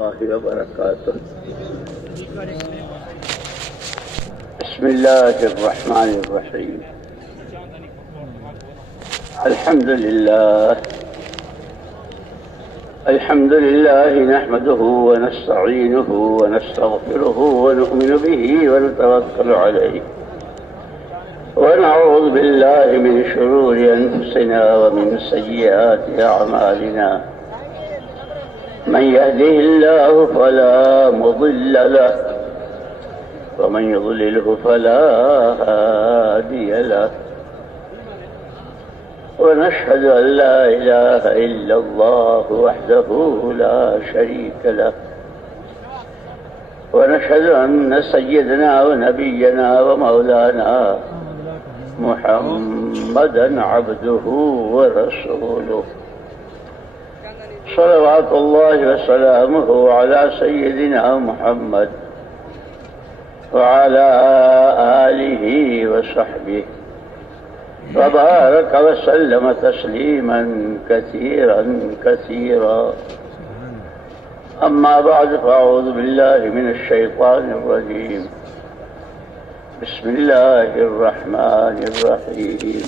الله وبركاته. بسم الله الرحمن الرحيم. الحمد لله نحمده ونستعينه ونستغفره ونؤمن به ونتوكل عليه ونعوذ بالله من شرور أنفسنا ومن سيئات أعمالنا. من يهده الله فلا مضل له ومن يضلله فلا هادي له، ونشهد أن لا إله إلا الله وحده لا شريك له، ونشهد أن سيدنا ونبينا ومولانا محمدا عبده ورسوله، صلوات الله وسلامه على سيدنا محمد وعلى آله وصحبه وبارك وسلم تسليما كثيرا كثيرا. أما بعد، فأعوذ بالله من الشيطان الرجيم. بسم الله الرحمن الرحيم.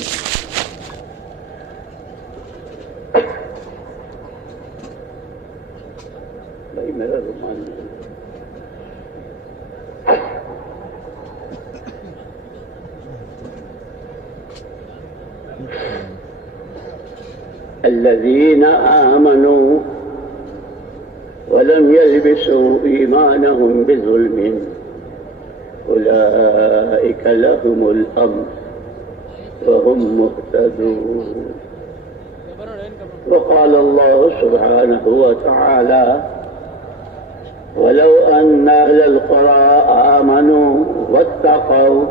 الذين آمنوا ولم يلبسوا إيمانهم بظلم أولئك لهم الأمن وهم مهتدون. وقال الله سبحانه وتعالى: ولو أن أهل القرى آمنوا واتقوا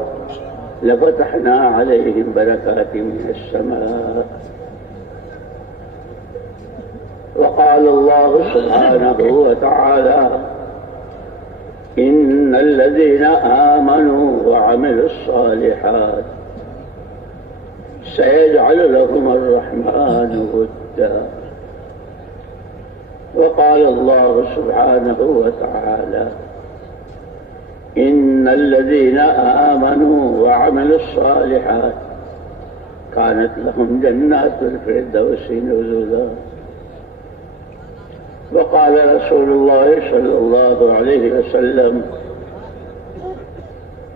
لفتحنا عليهم بركات من السماء. وقال الله سبحانه وتعالى: إن الذين آمنوا وعملوا الصالحات سيجعل لهم الرحمن ودا. وقال الله سبحانه وتعالى: إن الذين آمنوا وعملوا الصالحات كانت لهم جنات الفردوس نزلا. وقال رسول الله صلى الله عليه وسلم: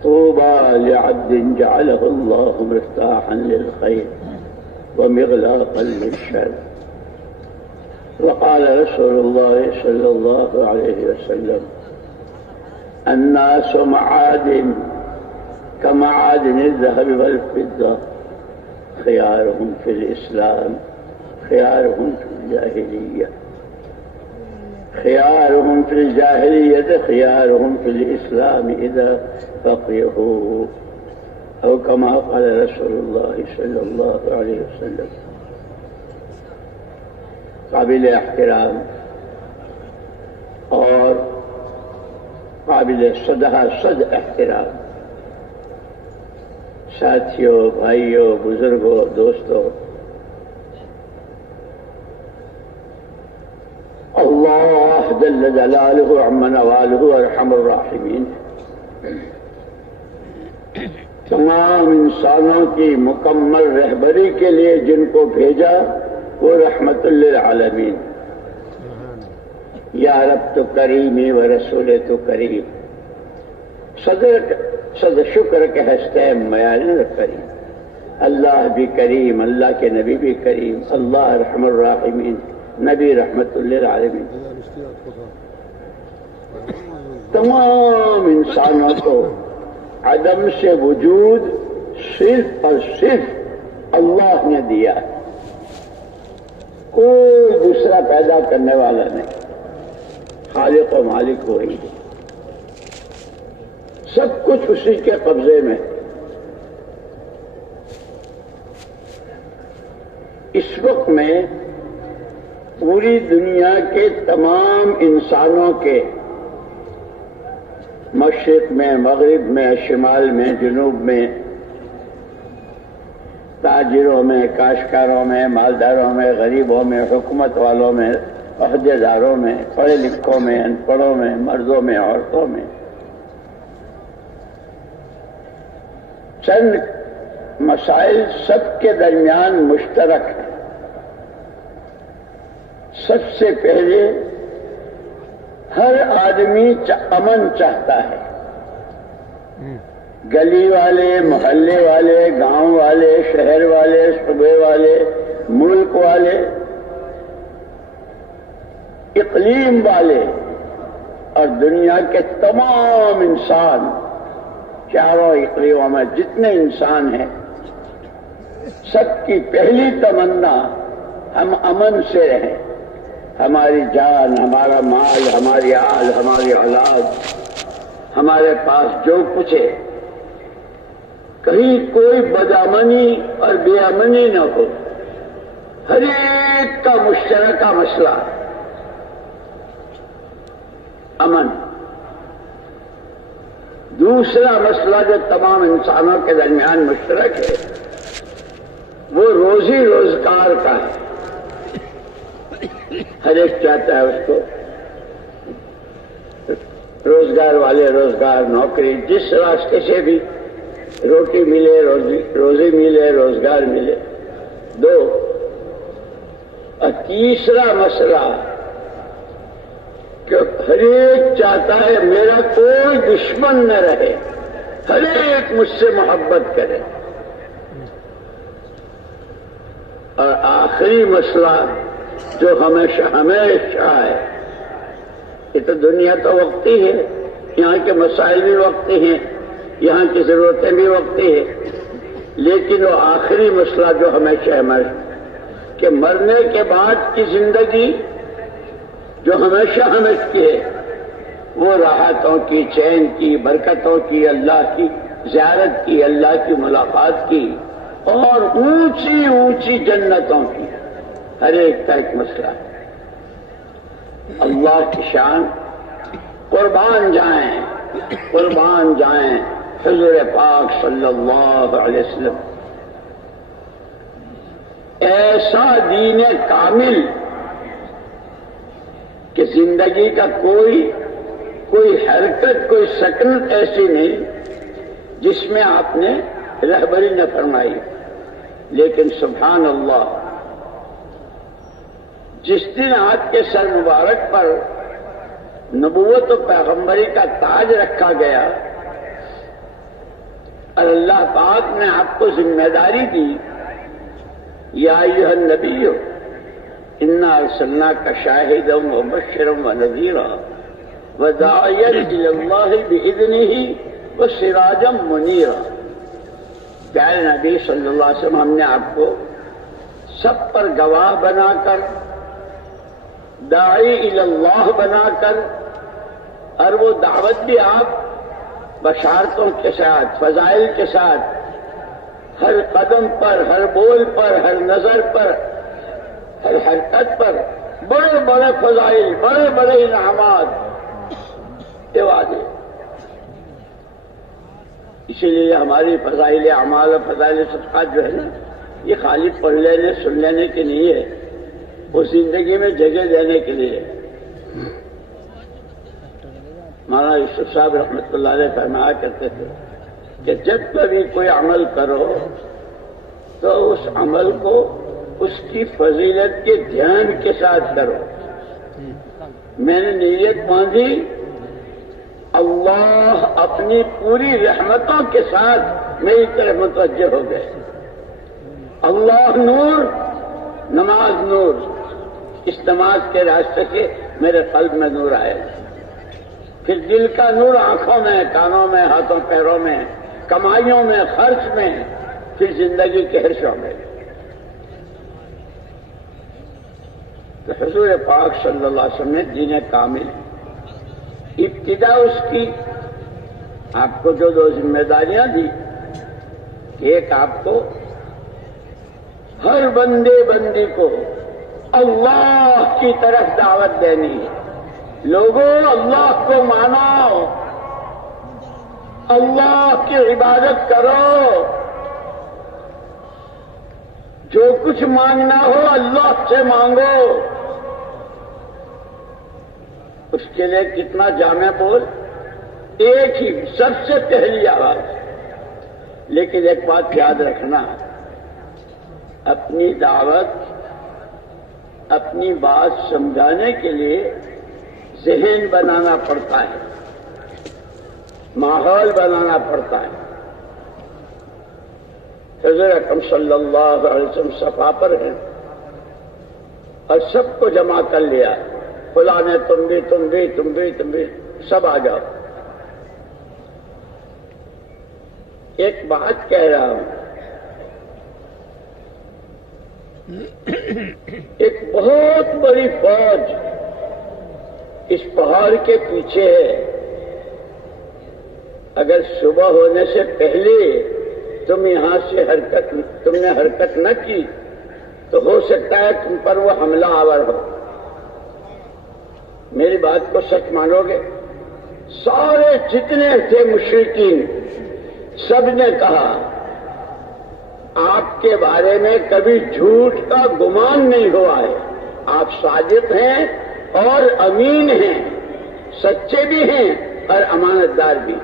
طوبى لعبد جعله الله مفتاحا للخير ومغلاقا للشر. وقال رسول الله صلى الله عليه وسلم: الناس معادن كمعادن الذهب والفضة، خيارهم في الإسلام خيارهم في الجاهلية، خيارهم في الجاهلية خيارهم في الإسلام إذا فقهوا، أو كما قال رسول الله صلى الله عليه وسلم. قابل احترام اور قابل صد احترام ساتھیوں، بھائیوں، بزرگوں، دوستوں، اللہ جل جلالہ عم نوالہ ارحم الراحمین تمام انسانوں کی مکمل رہبری کے لیے جن کو بھیجا وہ رحمت للعالمین. یا رب تو کریمی و رسول تو کریم، صد شکر کے ہستے میان کریم. اللہ بھی کریم، اللہ کے نبی بھی کریم، اللہ ارحم الراحمین، نبی رحمت للعالمین. تمام انسانوں کو عدم سے وجود صرف اور صرف اللہ نے دیا ہے، کوئی دوسرا پیدا کرنے والا نہیں. خالق و مالک وہی ہے، سب کچھ اسی کے قبضے میں. اس وقت میں پوری دنیا کے تمام انسانوں کے مشرق میں، مغرب میں، شمال میں، جنوب میں، تاجروں میں، کاشتکاروں میں، مالداروں میں، غریبوں میں، حکومت والوں میں، عہدے داروں میں، پڑھے لکھوں میں، ان پڑھوں میں، مردوں میں، عورتوں میں، چند مسائل سب کے درمیان مشترک ہیں۔ سب سے پہلے ہر آدمی امن چاہتا ہے، گلی والے، محلے والے، گاؤں والے، شہر والے، صوبے والے، ملک والے، اقلیم والے اور دنیا کے تمام انسان، چاروں اقلیموں میں جتنے انسان ہیں، سب کی پہلی تمنا ہم امن سے رہیں۔ ہماری جان، ہمارا مال، ہماری آل، ہماری اولاد، ہمارے پاس جو کچھ ہے، کہیں کوئی بدامنی اور بے امنی نہ ہو۔ ہر ایک کا مشترکہ مسئلہ امن۔ دوسرا مسئلہ جو تمام انسانوں کے درمیان مشترک ہے وہ روزی روزگار کا ہے۔ ہر ایک چاہتا ہے اس کو روزگار والے روزگار، نوکری، جس راستے سے بھی روٹی ملے، روزی ملے، روزگار ملے۔ دو، اور تیسرا مسئلہ کہ ہر ایک چاہتا ہے میرا کوئی دشمن نہ رہے، ہر ایک مجھ سے محبت کرے۔ اور آخری مسئلہ جو ہمیشہ ہے، یہ تو دنیا تو وقتی ہے، یہاں کے مسائل بھی وقتی ہیں، یہاں کی ضرورتیں بھی وقتی ہیں، لیکن وہ آخری مسئلہ جو ہمیشہ ہے کہ مرنے کے بعد کی زندگی جو ہمیشہ کی ہے، وہ راحتوں کی، چین کی، برکتوں کی، اللہ کی زیارت کی، اللہ کی ملاقات کی اور اونچی اونچی جنتوں کی۔ ہر ایک کا ایک مسئلہ ہے۔ اللہ کی شان، قربان جائیں، قربان جائیں حضور پاک صلی اللہ علیہ وسلم، ایسا دین کامل کہ زندگی کا کوئی حرکت، کوئی سکنت ایسی نہیں جس میں آپ نے رہبری نہ فرمائی۔ لیکن سبحان اللہ، جس دن آپ کے سر مبارک پر نبوت و پیغمبری کا تاج رکھا گیا اور اللہ پاک نے آپ کو ذمہ داری دی، یا ایھا النبی انا ارسلناک شاہدا ومبشرا ونذیرا وداعیا الی اللہ باذنہ وسراجا منیرا۔ پیارے نبی صلی اللہ علیہ وسلم، ہم نے آپ کو سب پر گواہ بنا کر، داعی الی اللہ بنا کر، اور وہ دعوت بھی آپ بشارتوں کے ساتھ، فضائل کے ساتھ، ہر قدم پر، ہر بول پر، ہر نظر پر، ہر حرکت پر بڑے بڑے فضائل، بڑے بڑے انعامات کے وعدے۔ اسی لیے ہماری فضائل اعمال اور فضائل صدقات جو ہے نا، یہ خالی پڑھ لینے، سن لینے کے نہیں ہے، وہ زندگی میں جگہ دینے کے لیے۔ مولانا یوسف صاحب رحمۃ اللہ علیہ فرمایا کرتے تھے کہ جب کبھی کوئی عمل کرو تو اس عمل کو اس کی فضیلت کے دھیان کے ساتھ کرو۔ میں نے نیت باندھی، اللہ اپنی پوری رحمتوں کے ساتھ میری طرف متوجہ ہو گئے۔ اللہ نور، نماز نور، اس نماز کے راستے سے میرے قلب میں نور آئے، پھر دل کا نور آنکھوں میں، کانوں میں، ہاتھوں پیروں میں، کمائیوں میں، خرچ میں، پھر زندگی کے ہر شعبے میں۔ تو حضور پاک صلی اللہ علیہ وسلم نے دین کامل، ابتدا اس کی آپ کو جو دو ذمہ داریاں دی، ایک آپ کو ہر بندے بندی کو اللہ کی طرف دعوت دینی ہے۔ لوگوں، اللہ کو مانو، اللہ کی عبادت کرو، جو کچھ مانگنا ہو اللہ سے مانگو، اس کے لیے کتنا جامع بول، ایک ہی سب سے پہلی آواز. لیکن ایک بات یاد رکھنا، اپنی دعوت، اپنی بات سمجھانے کے لیے ذہن بنانا پڑتا ہے، ماحول بنانا پڑتا ہے. حضور اکرم صلی اللہ علیہ وسلم صفا پر ہیں اور سب کو جمع کر لیا، فلاں نے تم بھی سب آ جاؤ. ایک بات کہہ رہا ہوں، ایک بہت بڑی فوج اس پہاڑ کے پیچھے ہے. اگر صبح ہونے سے پہلے تم یہاں سے تم نے حرکت نہ کی تو ہو سکتا ہے تم پر وہ حملہ آور ہو. میری بات کو سچ مانو گے؟ سارے جتنے تھے مشرکین سب نے کہا آپ کے بارے میں کبھی جھوٹ کا گمان نہیں ہوا ہے، آپ صادق ہیں اور امین ہیں، سچے بھی ہیں اور امانت دار بھی.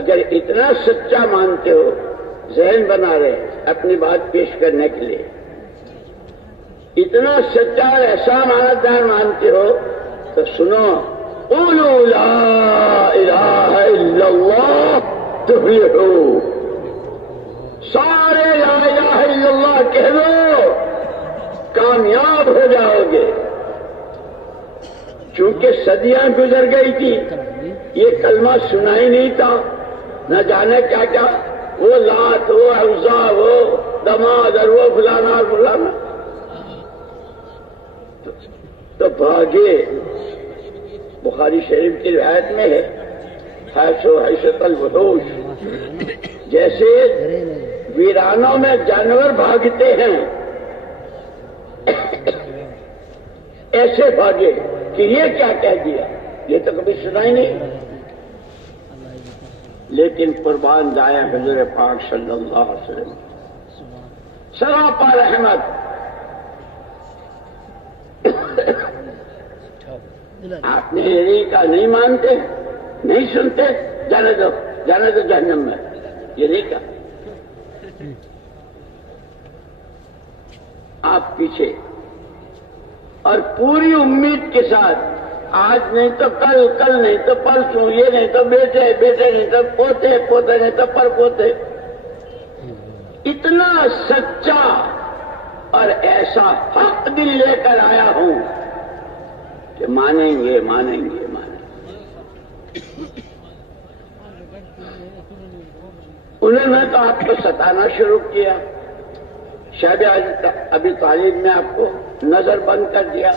اگر اتنا سچا مانتے ہو، ذہن بنا رہے اپنی بات پیش کرنے کے لیے، اتنا سچا اور ایسا امانت دار مانتے ہو تو سنو، قولوا لا الہ الا اللہ تفلحوا. سارے لا الہ الا اللہ کہہ دو، کامیاب ہو جاؤ گے. چونکہ صدیاں گزر گئی تھی، یہ کلمہ سنا ہی نہیں تھا، نہ جانے کیا کیا، وہ لات، وہ عزا، وہ دماد اور وہ فلانا اور فلانا، تو بھاگے. بخاری شریف کی روایت میں ہے، حیث الوحوش، جیسے ویرانوں میں جانور بھاگتے ہیں ایسے بھاگے کہ یہ کیا کہہ دیا، یہ تو کبھی سنا ہی نہیں. لیکن قربان جائیں حضور پاک صلی اللہ علیہ وسلم، سراپا رحمت. آپ نے یہ کا نہیں مانتے، نہیں سنتے، جانے دو جہنم میں، یہ نہیں کہا. آپ پیچھے اور پوری امید کے ساتھ، آج نہیں تو کل، کل نہیں تو پرسوں، یہ نہیں تو بیٹے نہیں تو پوتے نہیں تو پر پوتے. اتنا سچا اور ایسا حق دل لے کر آیا ہوں کہ مانیں گے. انہوں نے تو آپ کو ستانا شروع کیا. شاید ابھی طالب میں آپ کو نظر بند کر دیا،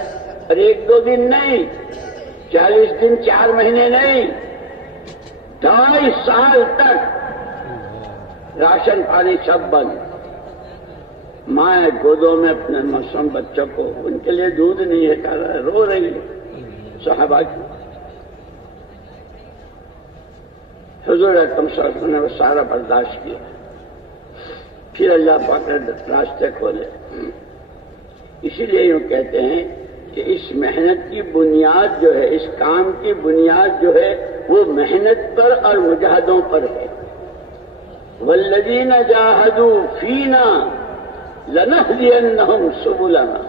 اور 1-2 دن نہیں، 40 دن 4 مہینے نہیں، 2.5 سال تک راشن پانی سب بند. ماں گودوں میں اپنے معصوم بچوں کو، ان کے لیے دودھ نہیں ہے، کہہ رہا ہے، رو رہی ہے. صحابہ کی حضور اکرم صلی اللہ علیہ وسلم نے وہ سارا برداشت کیا. پھر اللہ پاک نے راستے کھولے. اسی لیے یوں کہتے ہیں کہ اس محنت کی بنیاد جو ہے، اس کام کی بنیاد جو ہے، وہ محنت پر اور مجاہدوں پر ہے. والذین جاہدوا فینا لنہدینہم سبلنا.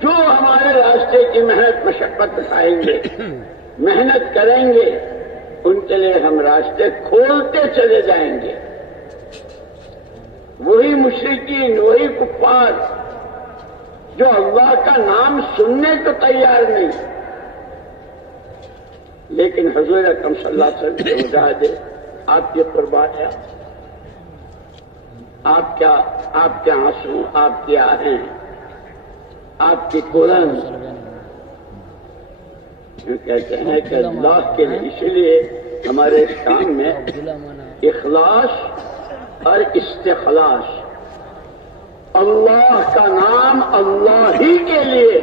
جو ہمارے راستے کی محنت مشقت اٹھائیں گے، محنت کریں گے، ان کے لیے ہم راستے کھولتے چلے جائیں گے. وہی مشرکین، وہی کفار جو اللہ کا نام سننے کو تیار نہیں، لیکن حضور اکرم صلی اللہ علیہ وسلم کے مجاہدے، آپ کی قربانیاں، آپ کے آنسو، آپ کی آہیں، آپ کی قرآن، کہتے ہیں کہ اللہ کے لیے. اسی لیے ہمارے اس کام میں اخلاص اور استخلاص، اللہ کا نام اللہ ہی کے لیے،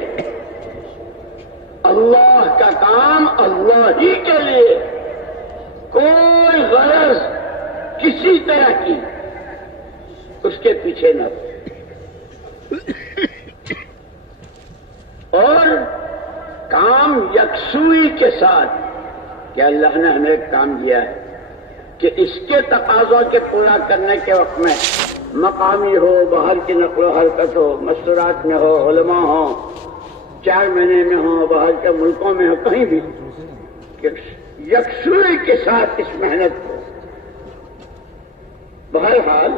اللہ کا کام اللہ ہی کے لیے، کوئی غرض کسی طرح کی اس کے پیچھے نہ ہو. اور کام یکسوئی کے ساتھ کہ اللہ نے ہمیں ایک کام دیا ہے کہ اس کے تقاضوں کے پورا کرنے کے وقت میں مقامی ہو، باہر کی نقل و حرکت ہو، مستورات میں ہو، علماء ہو، 4 مہینے میں ہو، باہر کے ملکوں میں ہو، کہیں بھی کہ یکسوئی کے ساتھ اس محنت کو. بہرحال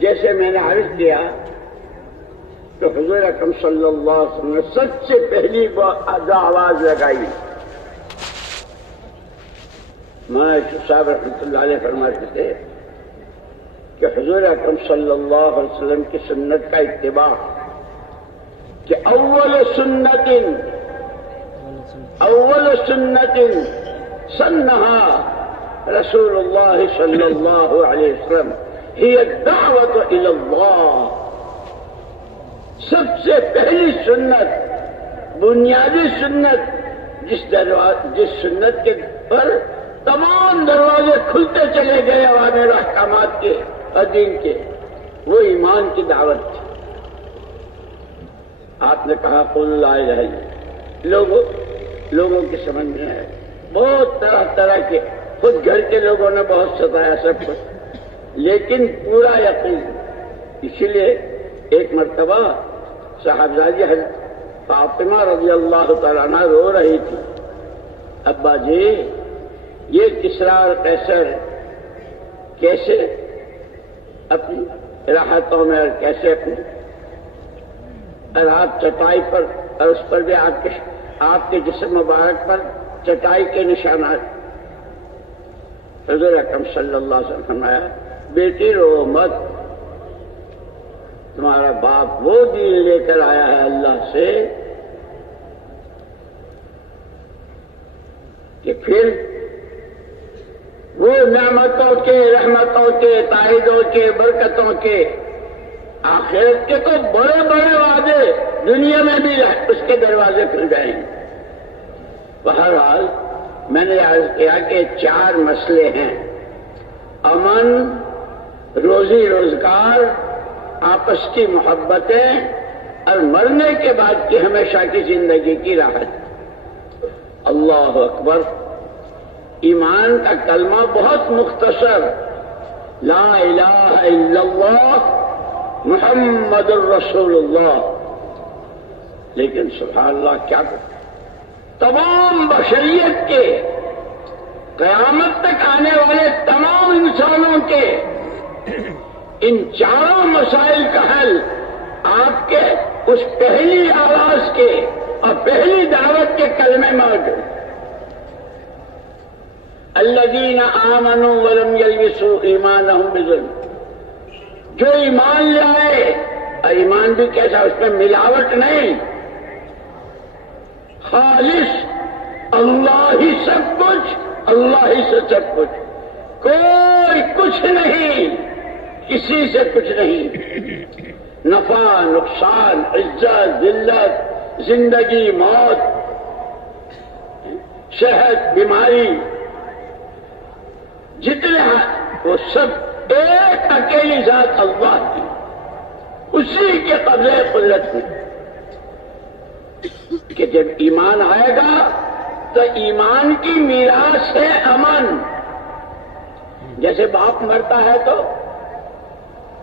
جیسے میں نے عرض کیا تو حضور اکرم صلی اللہ علیہ وسلم نے سب سے پہلی جو آواز لگائی، مولانا یوسف صاحب رحمۃ اللہ علیہ فرماتے تھے کہ حضور اکرم صلی اللہ علیہ وسلم کی سنت کا اتباع، کہ اول سنت سنہا رسول اللہ صلی اللہ علیہ وسلم ہی الدعوت الی اللہ. سب سے پہلی سنت، بنیادی سنت، جس سنت کے پر تمام دروازے کھلتے چلے گئے عوامر احکامات کے اور دین کے، وہ ایمان کی دعوت تھی. آپ نے کہا قل لا الہ الا اللہ. لوگوں کی سمجھ میں آئے، بہت طرح کے، خود گھر کے لوگوں نے بہت ستایا سب کچھ، لیکن پورا یقین. اسی لیے ایک مرتبہ صاحبزادی حضرت فاطمہ رضی اللہ تعالیٰ عنہ رو رہی تھی، ابا جی یہ کسریٰ اور قیصر کیسے اپنی راحتوں میں اور کیسے اپنی رات چٹائی پر، اور اس پر بھی آپ کے جسم مبارک پر چٹائی کے نشانات. حضور اکرم صلی اللہ علیہ وسلم فرمایا بیٹی رو مت، تمہارا باپ وہ دین لے کر آیا ہے اللہ سے کہ پھر وہ نعمتوں کے، رحمتوں کے، تائیدوں کے، برکتوں کے، آخرت کے تو بڑے بڑے وعدے دنیا میں بھی اس کے دروازے کھل جائیں گے. بہرحال میں نے عرض کیا کہ 4 مسئلے ہیں: امن، روزی روزگار، آپس کی محبتیں، اور مرنے کے بعد کی ہمیشہ کی زندگی کی راحت. اللہ اکبر. ایمان کا کلمہ بہت مختصر، لا الہ الا اللہ محمد الرسول اللہ، لیکن سبحان اللہ کیا تمام بشریت کے، قیامت تک آنے والے تمام انسانوں کے ان 4 مسائل کا حل آپ کے اس پہلی آواز کے اور پہلی دعوت کے کلمے میں موجود. الذین آمنوا ولم یلبسوا ایمانہم بظلم. جو ایمان لے آئے، اور ایمان بھی کیسا، اس میں ملاوٹ نہیں، خالص اللہ ہی سب کچھ، اللہ ہی سے سب کچھ، کوئی کچھ نہیں، کسی سے کچھ نہیں، نفع نقصان، عزت ذلت، زندگی موت، صحت بیماری، جتنے ہیں وہ سب ایک اکیلی ذات اللہ کی، اسی کے قبضے قدرت میں. کہ جب ایمان آئے گا تو ایمان کی میراث ہے امن. جیسے باپ مرتا ہے تو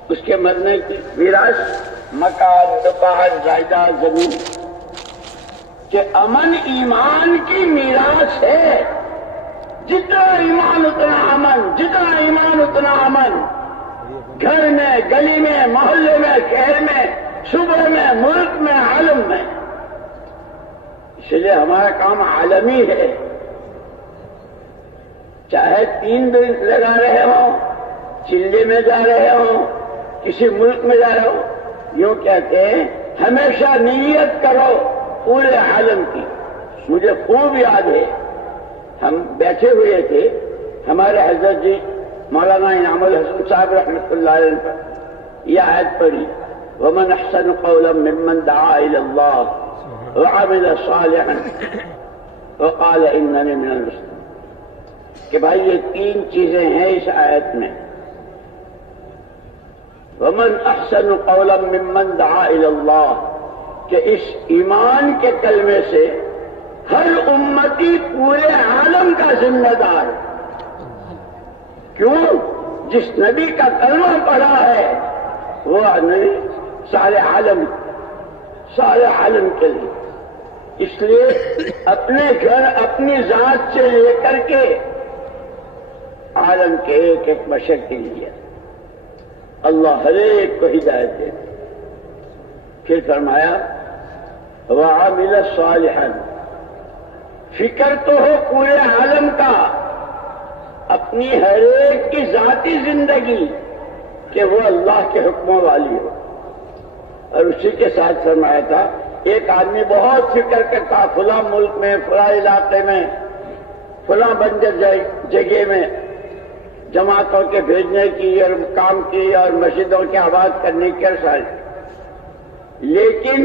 اس کے مرنے کی میراث مکان، دکان، جائیداد، زمین. کہ امن ایمان کی میراث ہے. جتنا ایمان اتنا امن، جتنا ایمان اتنا امن. گھر میں، گلی میں، محلے میں، شہر میں، صوبے میں، ملک میں، عالم میں. اس لیے ہمارا کام عالمی ہے. چاہے 3 دن لگا رہے ہوں، چلے میں جا رہے ہوں، کسی ملک میں جا رہے ہو، یوں کہتے ہیں ہمیشہ نیت کرو پورے عالم کی. مجھے خوب یاد ہے، ہم بیٹھے ہوئے تھے، ہمارے حضرت جی مولانا انعام الحسن صاحب رحمۃ اللہ علیہ پر یہ آیت پڑھی، ومن احسن قولا ممن دعا الى اللہ وعمل صالحا وقال اننی من المسلمین. کہ بھائی یہ 3 چیزیں ہیں اس آیت میں. ومن احسن قولا ممن دعا الى اللہ، کہ اس ایمان کے کلمے سے ہر امتی پورے عالم کا ذمہ دار ہے. کیوں؟ جس نبی کا کلمہ پڑھا ہے وہ نبی سارے عالم کے لیے. اس لیے اپنے گھر اپنی ذات سے لے کر کے عالم کے ایک ایک بشر کے لیے اللہ ہر ایک کو ہدایت دے. پھر فرمایا وعمل صالحا، فکر تو ہو پورے عالم کا، اپنی ہر ایک کی ذاتی زندگی کہ وہ اللہ کے حکموں والی ہو. اور اسی کے ساتھ فرمایا تھا ایک آدمی بہت فکر کرتا فلاں ملک میں، فلاں علاقے میں، فلاں بنجر جگہ میں جماعتوں کے بھیجنے کی اور کام کی اور مسجدوں کے آباد کرنے کی اور ساری. لیکن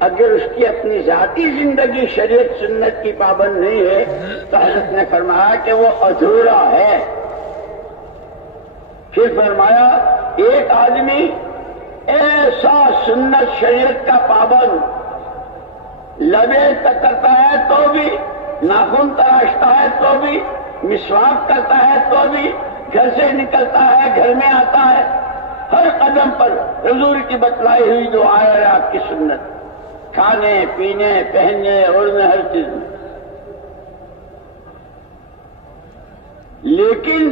اگر اس کی اپنی ذاتی زندگی شریعت سنت کی پابند نہیں ہے تو حضرت نے فرمایا کہ وہ ادھورا ہے. پھر فرمایا ایک آدمی ایسا سنت شریعت کا پابند لبے تک کرتا ہے تو بھی، ناخن تراشتا ہے تو بھی، مسواک کرتا ہے تو بھی، گھر سے نکلتا ہے گھر میں آتا ہے، ہر قدم پر حضور کی بتلائی ہوئی جو آیا ہے آپ کی سنت، کھانے پینے پہننے اوڑھنے ہر چیز میں. لیکن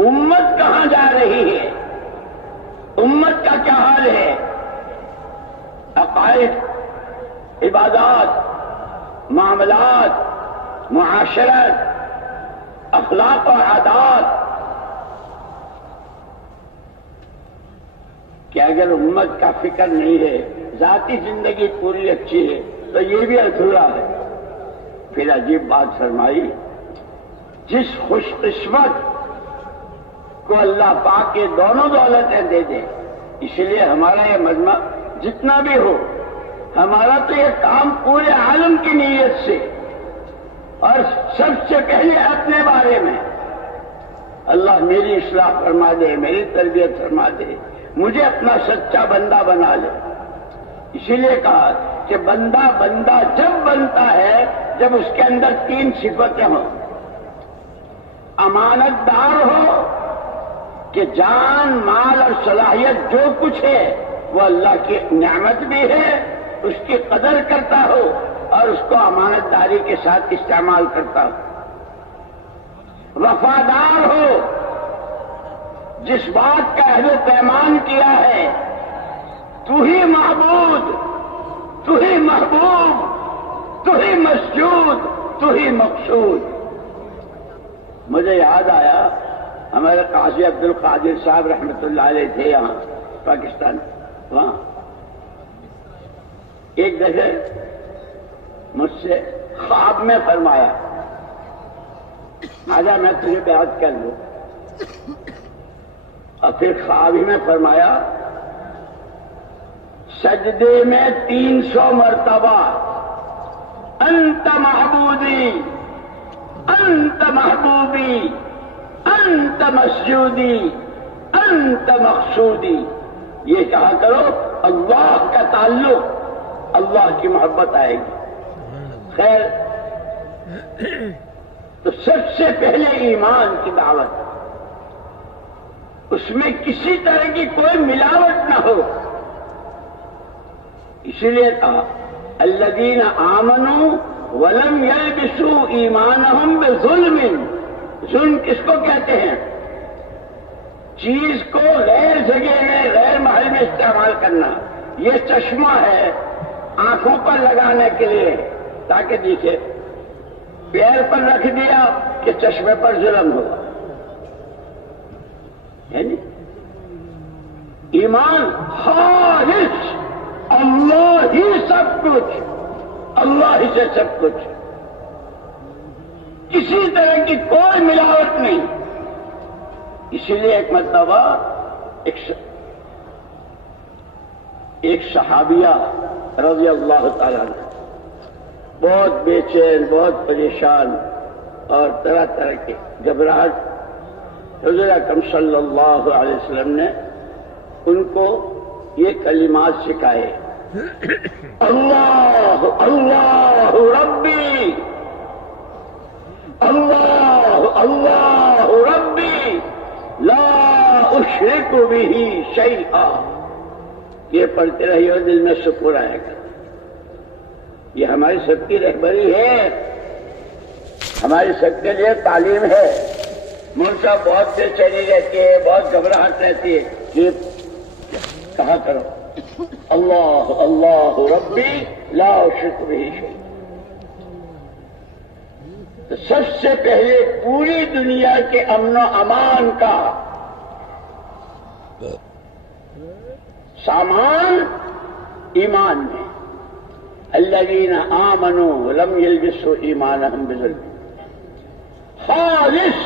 امت کہاں جا رہی ہے؟ امت کا کیا حال ہے؟ عقائد، عبادات، معاملات، معاشرت، اخلاق و عادات. کہ اگر امت کا فکر نہیں ہے، ذاتی زندگی پوری اچھی ہے تو یہ بھی ادھورا ہے. پھر عجیب بات فرمائی، جس خوش قسمت کو اللہ پاک کے دونوں دولتیں دے دے. اس لیے ہمارا یہ مجمع جتنا بھی ہو، ہمارا تو یہ کام پورے عالم کی نیت سے اور سب سے پہلے اپنے بارے میں اللہ میری اصلاح فرما دے، میری تربیت فرما دے، مجھے اپنا سچا بندہ بنا لے. اسی لیے کہا کہ بندہ جب بنتا ہے جب اس کے اندر 3 صفتیں ہوں. امانت دار ہو کہ جان مال اور صلاحیت جو کچھ ہے وہ اللہ کی نعمت بھی ہے، اس کی قدر کرتا ہو اور اس کو امانت داری کے ساتھ استعمال کرتا ہو. وفادار ہو، جس بات کا عہد و پیمان کیا ہے تو ہی معبود، تو ہی محبوب، تو ہی مسجود، تو ہی مقصود. مجھے یاد آیا ہمارے قاضی عبد القادر صاحب رحمۃ اللہ علیہ تھے یہاں پاکستان. وہاں ایک دفعہ مجھ سے خواب میں فرمایا آجا میں تجھے بیعت کر لوں. اور پھر خواب ہی میں فرمایا سجدے میں 300 مرتبہ انت محبودی، انت محبوبی، انت مسجودی، انت مقصودی. یہ کہا کرو، اللہ کا تعلق، اللہ کی محبت آئے گی. خیر، تو سب سے پہلے ایمان کی دعوت، اس میں کسی طرح کی کوئی ملاوٹ نہ ہو. اسی لیے کہا الذین آمنوا ولم یلبسوا ایمانہم بظلم. ظلم کس کو کہتے ہیں؟ چیز کو غیر جگہ میں، غیر محل میں استعمال کرنا. یہ چشمہ ہے آنکھوں پر لگانے کے لیے تاکہ دیکھے، پیر پر رکھ دیا کہ چشمے پر ظلم ہوگا. یعنی ایمان خالص، اللہ ہی سب کچھ، اللہ ہی سے سب کچھ، کسی طرح کی کوئی ملاوٹ نہیں. اسی لیے ایک مرتبہ ایک صحابیہ رضی اللہ تعالیٰ عنہ بہت بے چین، بہت پریشان اور طرح طرح کی گھبراہٹ، حضور اکرم صلی اللہ علیہ وسلم نے ان کو یہ کلمات سکھائے. اللہ اللہ ربی، اللہ اللہ ربی لا اشرک بہ شیئا، یہ پڑھتے رہی اور دل میں سکون آئے گا۔ یہ ہماری سب کی رہبری ہے، ہماری سب کے لیے تعلیم ہے۔ ملک بہت دیر چلی رہتی ہے، بہت گھبراہٹ رہتی ہے، یہ کہا کرو اللہ اللہ ربی لا اشرک بہ شیئا۔ تو سب سے پہلے پوری دنیا کے امن و امان کا سامان ایمان میں، الذین آمنوا ولم یلبسوا ایمانہم بظلم، خالص،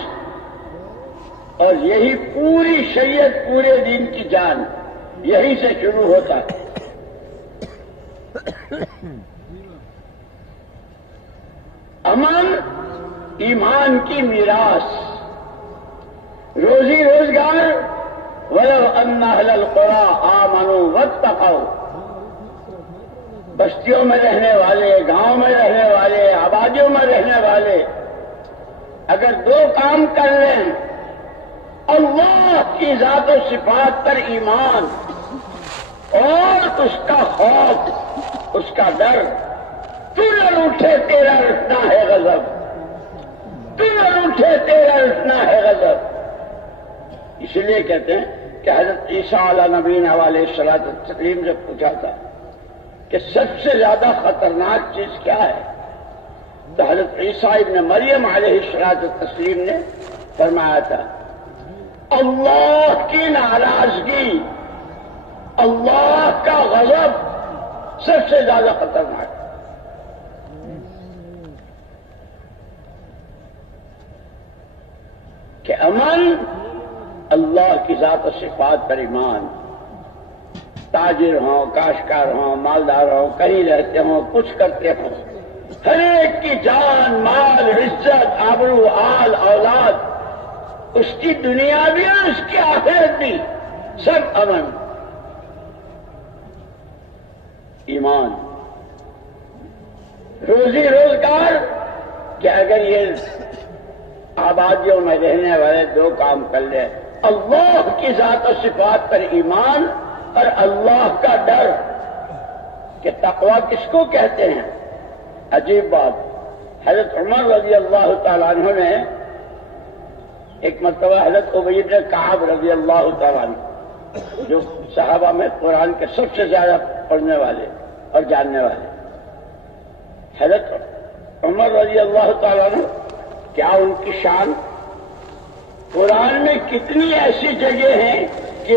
اور یہی پوری شریعت، پورے دین کی جان یہی سے شروع ہوتا ہے۔ امن ایمان کی میراث، روزی روزگار، وَلَوْ أَنَّ أَهْلَ الْقُرَىٰ آمَنُوا وَاتَّقَوْا، بستیوں میں رہنے والے، گاؤں میں رہنے والے، آبادیوں میں رہنے والے اگر دو کام کر لیں، اللہ کی ذات و صفات پر ایمان اور اس کا خوف، اس کا ڈر، تو نہ روٹھے تیرا روٹنا ہے غضب، تو نہ روٹھے تیرا روٹنا ہے غضب۔ اس لیے کہتے ہیں کہ حضرت عیسیٰ علیہ نبینا علیہ الصلوۃ والتسلیم سے پوچھا تھا کہ سب سے زیادہ خطرناک چیز کیا ہے، تو حضرت عیسیٰ ابن مریم علیہ الصلوۃ والتسلیم نے فرمایا تھا اللہ کی ناراضگی، اللہ کا غضب سب سے زیادہ خطرناک ہے۔ کہ امن اللہ کی ذات و صفات پر ایمان، تاجر ہوں، کاشتکار ہوں، مالدار ہوں، کہیں رہتے ہوں، کچھ کرتے ہوں، ہر ایک کی جان، مال، عزت، آبرو، آل، اولاد، اس کی دنیا بھی اور اس کی آخرت بھی، سب امن، ایمان، روزی روزگار، کہ اگر یہ آبادیوں میں رہنے والے دو کام کر لیں، اللہ کی ذات و صفات پر ایمان اور اللہ کا ڈر، کہ تقوی کس کو کہتے ہیں؟ عجیب بات، حضرت عمر رضی اللہ تعالیٰ عنہ نے ایک مرتبہ حضرت ابی بن کعب رضی اللہ تعالیٰ عنہ، جو صحابہ میں قرآن کے سب سے زیادہ پڑھنے والے اور جاننے والے، حضرت عمر رضی اللہ تعالیٰ عنہ، کیا ان کی شان، قرآن میں کتنی ایسی جگہ ہیں کہ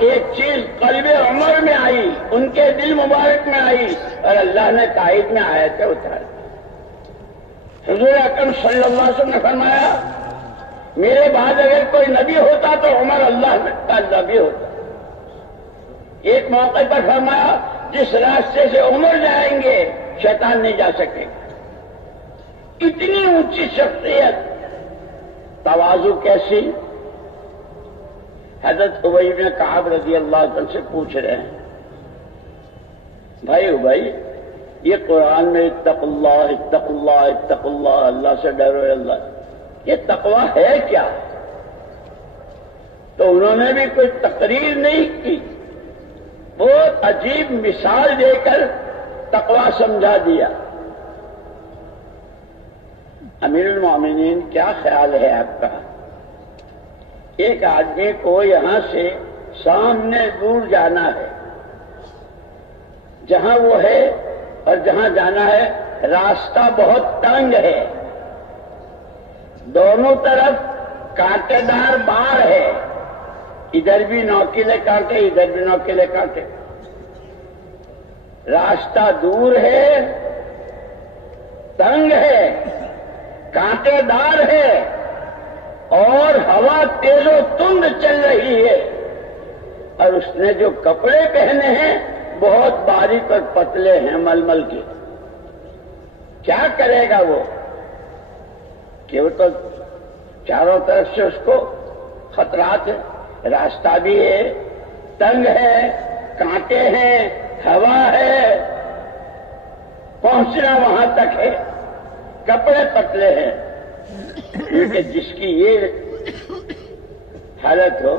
ایک چیز قلب عمر میں آئی، ان کے دل مبارک میں آئی، اور اللہ نے تائید میں آیتیں اتاری۔ حضور اکرم صلی اللہ علیہ وسلم نے فرمایا میرے بعد اگر کوئی نبی ہوتا تو عمر اللہ کا نبی ہوتا۔ ایک موقع پر فرمایا جس راستے سے عمر جائیں گے شیطان نہیں جا سکے گا۔ اتنی اونچی شخصیت، تواضع کیسی؟ حضرت ابی بن کعب رضی اللہ عنہ سے پوچھ رہے ہیں بھائی یہ قرآن میں اتقوا اللہ اتقوا اللہ اتقوا اللہ، اللہ سے ڈرو اللہ، یہ تقوی ہے کیا؟ تو انہوں نے بھی کوئی تقریر نہیں کی، بہت عجیب مثال دے کر تقوی سمجھا دیا۔ امیر المومنین کیا خیال ہے آپ کا؟ ایک آدمی کو یہاں سے سامنے دور جانا ہے، جہاں وہ ہے اور جہاں جانا ہے راستہ بہت تنگ ہے، دونوں طرف کانٹے دار باڑ ہے، ادھر بھی نوکیلے کانٹے، ادھر بھی نوکیلے کانٹے، راستہ دور ہے، تنگ ہے، کانٹے دار ہے، اور ہوا تیز و تند چل رہی ہے، اور اس نے جو کپڑے پہنے ہیں بہت باریک اور پتلے ہیں ململ کے۔ کیا کرے گا وہ؟ کہ وہ تو چاروں طرف سے اس کو خطرات ہے، راستہ بھی ہے، تنگ ہے، کانٹے ہیں، ہوا ہے، پہنچنا وہاں تک ہے، کپڑے پتلے ہیں، کیونکہ جس کی یہ حالت ہو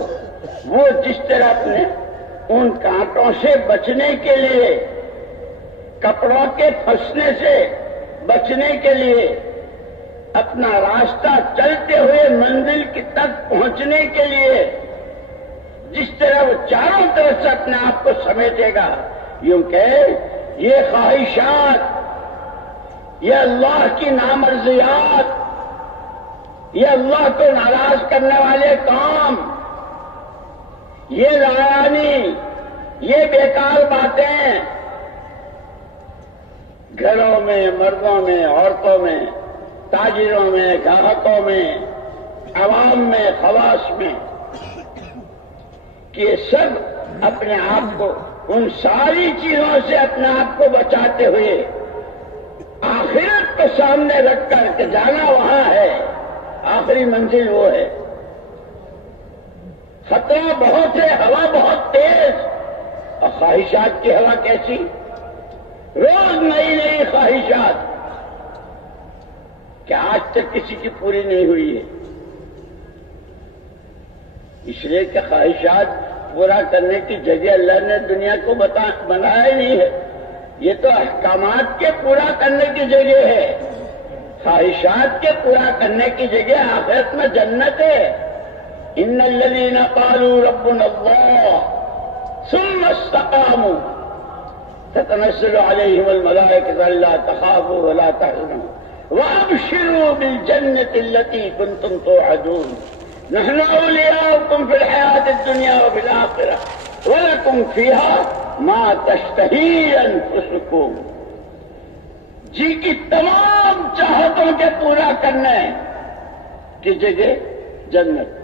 وہ جس طرح اپنے ان کانٹوں سے بچنے کے لیے، کپڑوں کے پھنسنے سے بچنے کے لیے، اپنا راستہ چلتے ہوئے منزل کی تک پہنچنے کے لیے جس طرح وہ چاروں طرف سے اپنے آپ کو سمیٹے گا، یوں کہ یہ خواہشات، یہ اللہ کی نامرضیات، یہ اللہ کو ناراض کرنے والے کام، یہ لایانی، یہ بیکار باتیں گھروں میں، مردوں میں، عورتوں میں، تاجروں میں، گاہکوں میں، عوام میں، خواص میں، کہ یہ سب اپنے آپ کو ان ساری چیزوں سے اپنے آپ کو بچاتے ہوئے آخرت کو سامنے رکھ کر کے جانا وہاں ہے، آخری منزل وہ ہے۔ خطرہ بہت ہے، ہوا بہت تیز، اور خواہشات کی ہوا کیسی؟ روز نئی نئی خواہشات، کہ آج تک کسی کی پوری نہیں ہوئی ہے، اس لیے کہ خواہشات پورا کرنے کی جگہ اللہ نے دنیا کو بنایا ہی نہیں ہے، یہ تو احکامات کے پورا کرنے کی جگہ ہے، خواہشات کے پورا کرنے کی جگہ آخرت میں جنت ہے۔ ان الذين قالوا ربنا الله ثم استقاموا تتنزل عليهم الملائكة الا تخافوا ولا تحزنوا وابشروا بالجنة التي كنتم توعدون نحن اولياؤكم في الحياة الدنيا وفي الآخرة ولكم فيها ما تشتهي انفسكم۔ جی کی تمام چاہتوں کے پورا کرنے کی جگہ جنت،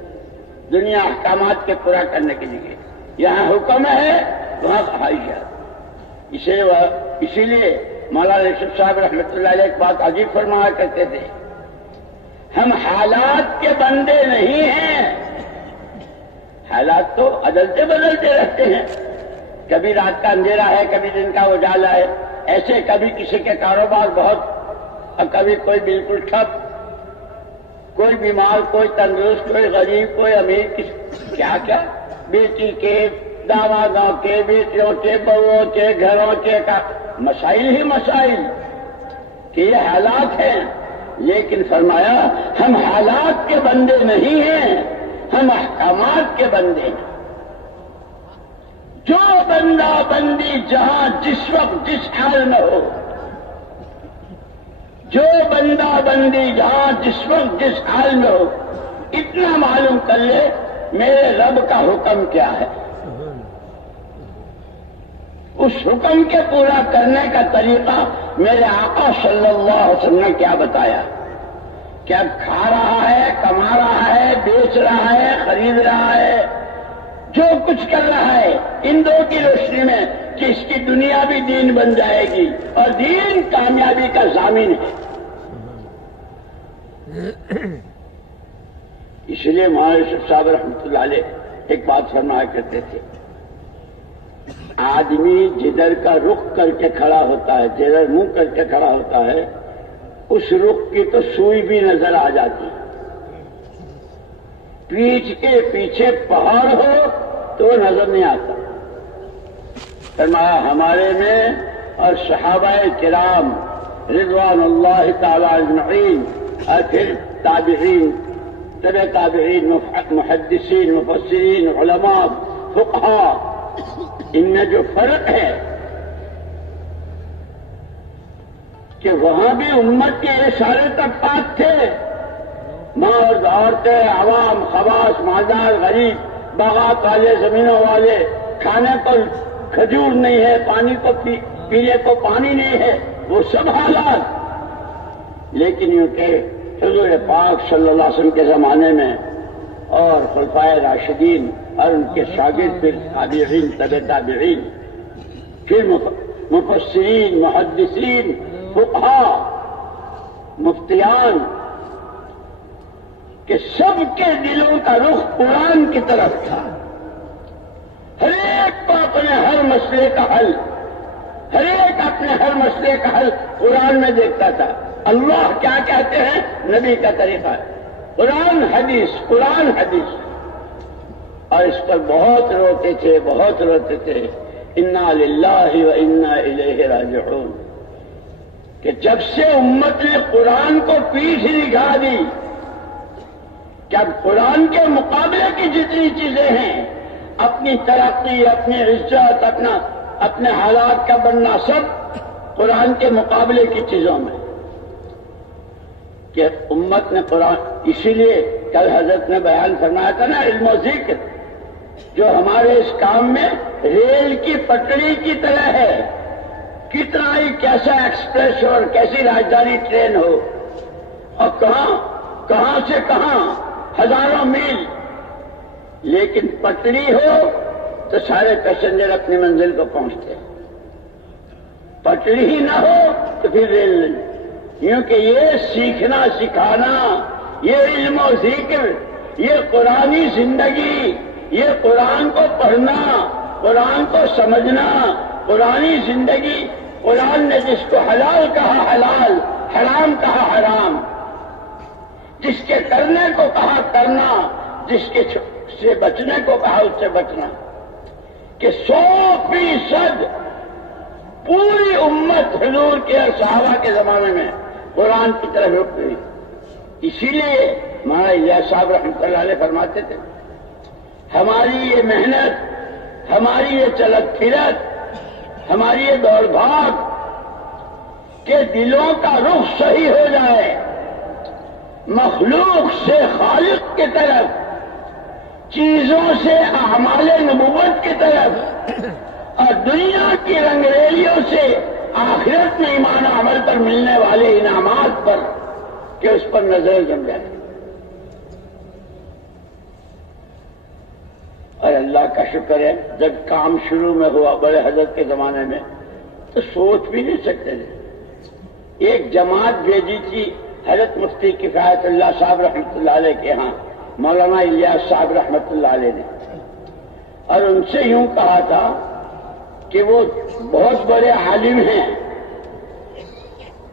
دنیا احکامات کے پورا کرنے کی جگہ، یہاں حکم ہے وہاں خواہشات۔ اسی لیے مولانا یوسف صاحب رحمۃ اللہ علیہ ایک بات عجیب فرمایا کرتے تھے، ہم حالات کے بندے نہیں ہیں، حالات تو عدلتے بدلتے رہتے ہیں، کبھی رات کا اندھیرا ہے، کبھی دن کا اجالا ہے، ایسے کبھی کسی کے کاروبار بہت، اور کبھی کوئی بالکل ٹھپ، کوئی بیمار، کوئی تندرست، کوئی غریب، کوئی امیر، کیا کیا، بیٹی کے، دامادوں کے، بیٹیوں کے، بہوؤں کے، گھروں کے، مسائل ہی مسائل کہ یہ حالات ہیں۔ لیکن فرمایا ہم حالات کے بندے نہیں ہیں، ہم احکامات کے بندے ہیں۔ جو بندہ بندی جہاں جس وقت جس حال میں ہو، جو بندہ بندی جہاں جس وقت جس حال میں ہو، اتنا معلوم کر لے میرے رب کا حکم کیا ہے، اس حکم کے پورا کرنے کا طریقہ میرے آقا صلی اللہ علیہ وسلم نے کیا بتایا، کہ اب کھا رہا ہے، کما رہا ہے، بیچ رہا ہے، خرید رہا ہے، جو کچھ کر رہا ہے ان دو کی روشنی میں کہ اس کی دنیا بھی دین بن جائے گی اور دین کامیابی کا ضامن ہے۔ اس لیے مولانا یوسف صاحب رحمۃ اللہ علیہ ایک بات فرمایا کرتے تھے، آدمی جدھر کا رخ کر کے کھڑا ہوتا ہے، جدھر منہ کر کے کھڑا ہوتا ہے، اس رخ کی تو سوئی بھی نظر آ جاتی ہے، پیچھ کے پیچھے پہاڑ ہو تو وہ نظر نہیں آتا۔ فرمایا ہمارے میں اور صحابہ کرام رضوان اللہ تعالی اجمعین، اور پھر تابعین، تبع تابعین، محدثین، مفسرین، علماء، فقہاء، ان میں جو فرق ہے کہ وہاں بھی امت کے یہ سارے طبقات تھے، مرد، عورتیں، عوام، خواص، مالدار، غریب، باغات والے، زمینوں والے، کھانے کو کھجور نہیں ہے، پانی کو پینے کو پانی نہیں ہے، وہ سب حالات۔ لیکن یوں کہ حضور پاک صلی اللہ علیہ وسلم کے زمانے میں اور خلفائے راشدین اور ان کے شاگرد، پھر تابعین، تبع تابعین، پھر مفسرین، محدثین، فقہاء، مفتیان، کہ سب کے دلوں کا رخ قرآن کی طرف تھا، ہر ایک کو اپنے ہر مسئلے کا حل ہر ایک اپنے ہر مسئلے کا حل قرآن میں دیکھتا تھا. اللہ کیا کہتے ہیں نبی کا طریقہ ہے قرآن حدیث قرآن حدیث. اور اس پر بہت روتے تھے بہت روتے تھے. انا للہ و انا الیہ راجعون کہ جب سے امت نے قرآن کو پیٹھ دکھا دی کہ اب قرآن کے مقابلے کی جتنی چیزیں ہیں اپنی ترقی اپنی عزت اپنے حالات کا بننا سب قرآن کے مقابلے کی چیزوں میں کہ امت نے قرآن. اسی لیے کل حضرت نے بیان فرمایا تھا نا علم و ذکر جو ہمارے اس کام میں ریل کی پٹڑی کی طرح ہے. کتنا ہی کیسا ایکسپریس اور کیسی راجدھانی ٹرین ہو اور کہاں سے کہاں ہزاروں میل لیکن پٹڑی ہو تو سارے پیسنجر اپنی منزل کو پہنچتے. پٹڑی ہی نہ ہو تو پھر ریل نہیں. کیونکہ یہ سیکھنا سکھانا یہ علم و ذکر یہ قرآنی زندگی یہ قرآن کو پڑھنا قرآن کو سمجھنا قرآنی زندگی. قرآن نے جس کو حلال کہا حلال حرام کہا حرام جس کے کرنے کو کہا کرنا جس کے سے بچنے کو کہا اس سے بچنا کہ 100% پوری امت حضور کے اور صحابہ کے زمانے میں قرآن کی طرف رک گئی. اسی لیے مولانا الیاس صاحب رحمۃ اللہ علیہ فرماتے تھے ہماری یہ محنت ہماری یہ چلت پھرت ہماری یہ دوڑ بھاگ کہ دلوں کا رخ صحیح ہو جائے مخلوق سے خالق کی طرف چیزوں سے اعمال نبوت کی طرف اور دنیا کی رنگریلیوں سے آخرت میں ایمان و عمل پر ملنے والے انعامات پر کہ اس پر نظر جم جائے. اور اللہ کا شکر ہے جب کام شروع میں ہوا بڑے حضرت کے زمانے میں تو سوچ بھی نہیں سکتے تھے. ایک جماعت بھیجی تھی حضرت مفتی کفایت اللہ صاحب رحمۃ اللہ علیہ کے ہاں مولانا الیاس صاحب رحمۃ اللہ علیہ نے اور ان سے یوں کہا تھا کہ وہ بہت بڑے عالم ہیں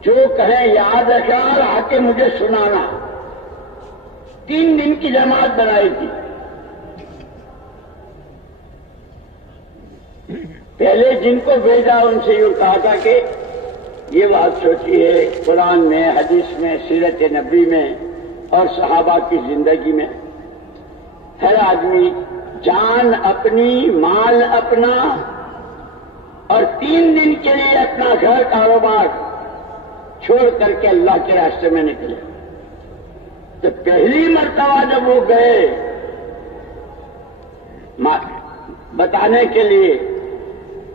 جو کہیں یاد رکھنا اور آ کے مجھے سنانا. 3 دن کی جماعت بنائی تھی. پہلے جن کو بھیجا ان سے یوں کہا تھا کہ یہ بات سوچی ہے قرآن میں حدیث میں سیرت نبی میں اور صحابہ کی زندگی میں ہر آدمی جان اپنی مال اپنا اور 3 دن کے لیے اپنا گھر کاروبار چھوڑ کر کے اللہ کے راستے میں نکلے. تو پہلی مرتبہ جب وہ گئے بتانے کے لیے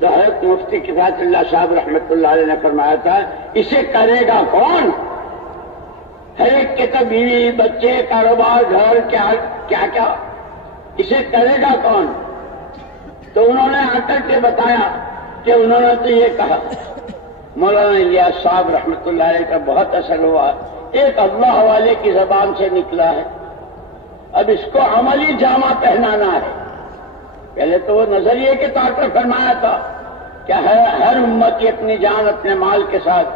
تو حضرت مفتی کفایت اللہ صاحب رحمۃ اللہ علیہ نے فرمایا تھا اسے کرے گا کون؟ ہر ایک کے تو بیوی بچے کاروبار گھر کیا اسے کرے گا کون؟ تو انہوں نے آ کر کے بتایا کہ انہوں نے تو یہ کہا. مولانا الیاس صاحب رحمۃ اللہ علیہ کا بہت اثر ہوا. ایک اللہ والے کی زبان سے نکلا ہے اب اس کو عملی جامہ پہنانا ہے. پہلے تو وہ نظریے کے طور پر فرمایا تھا کہ ہر امت کی اپنی جان اپنے مال کے ساتھ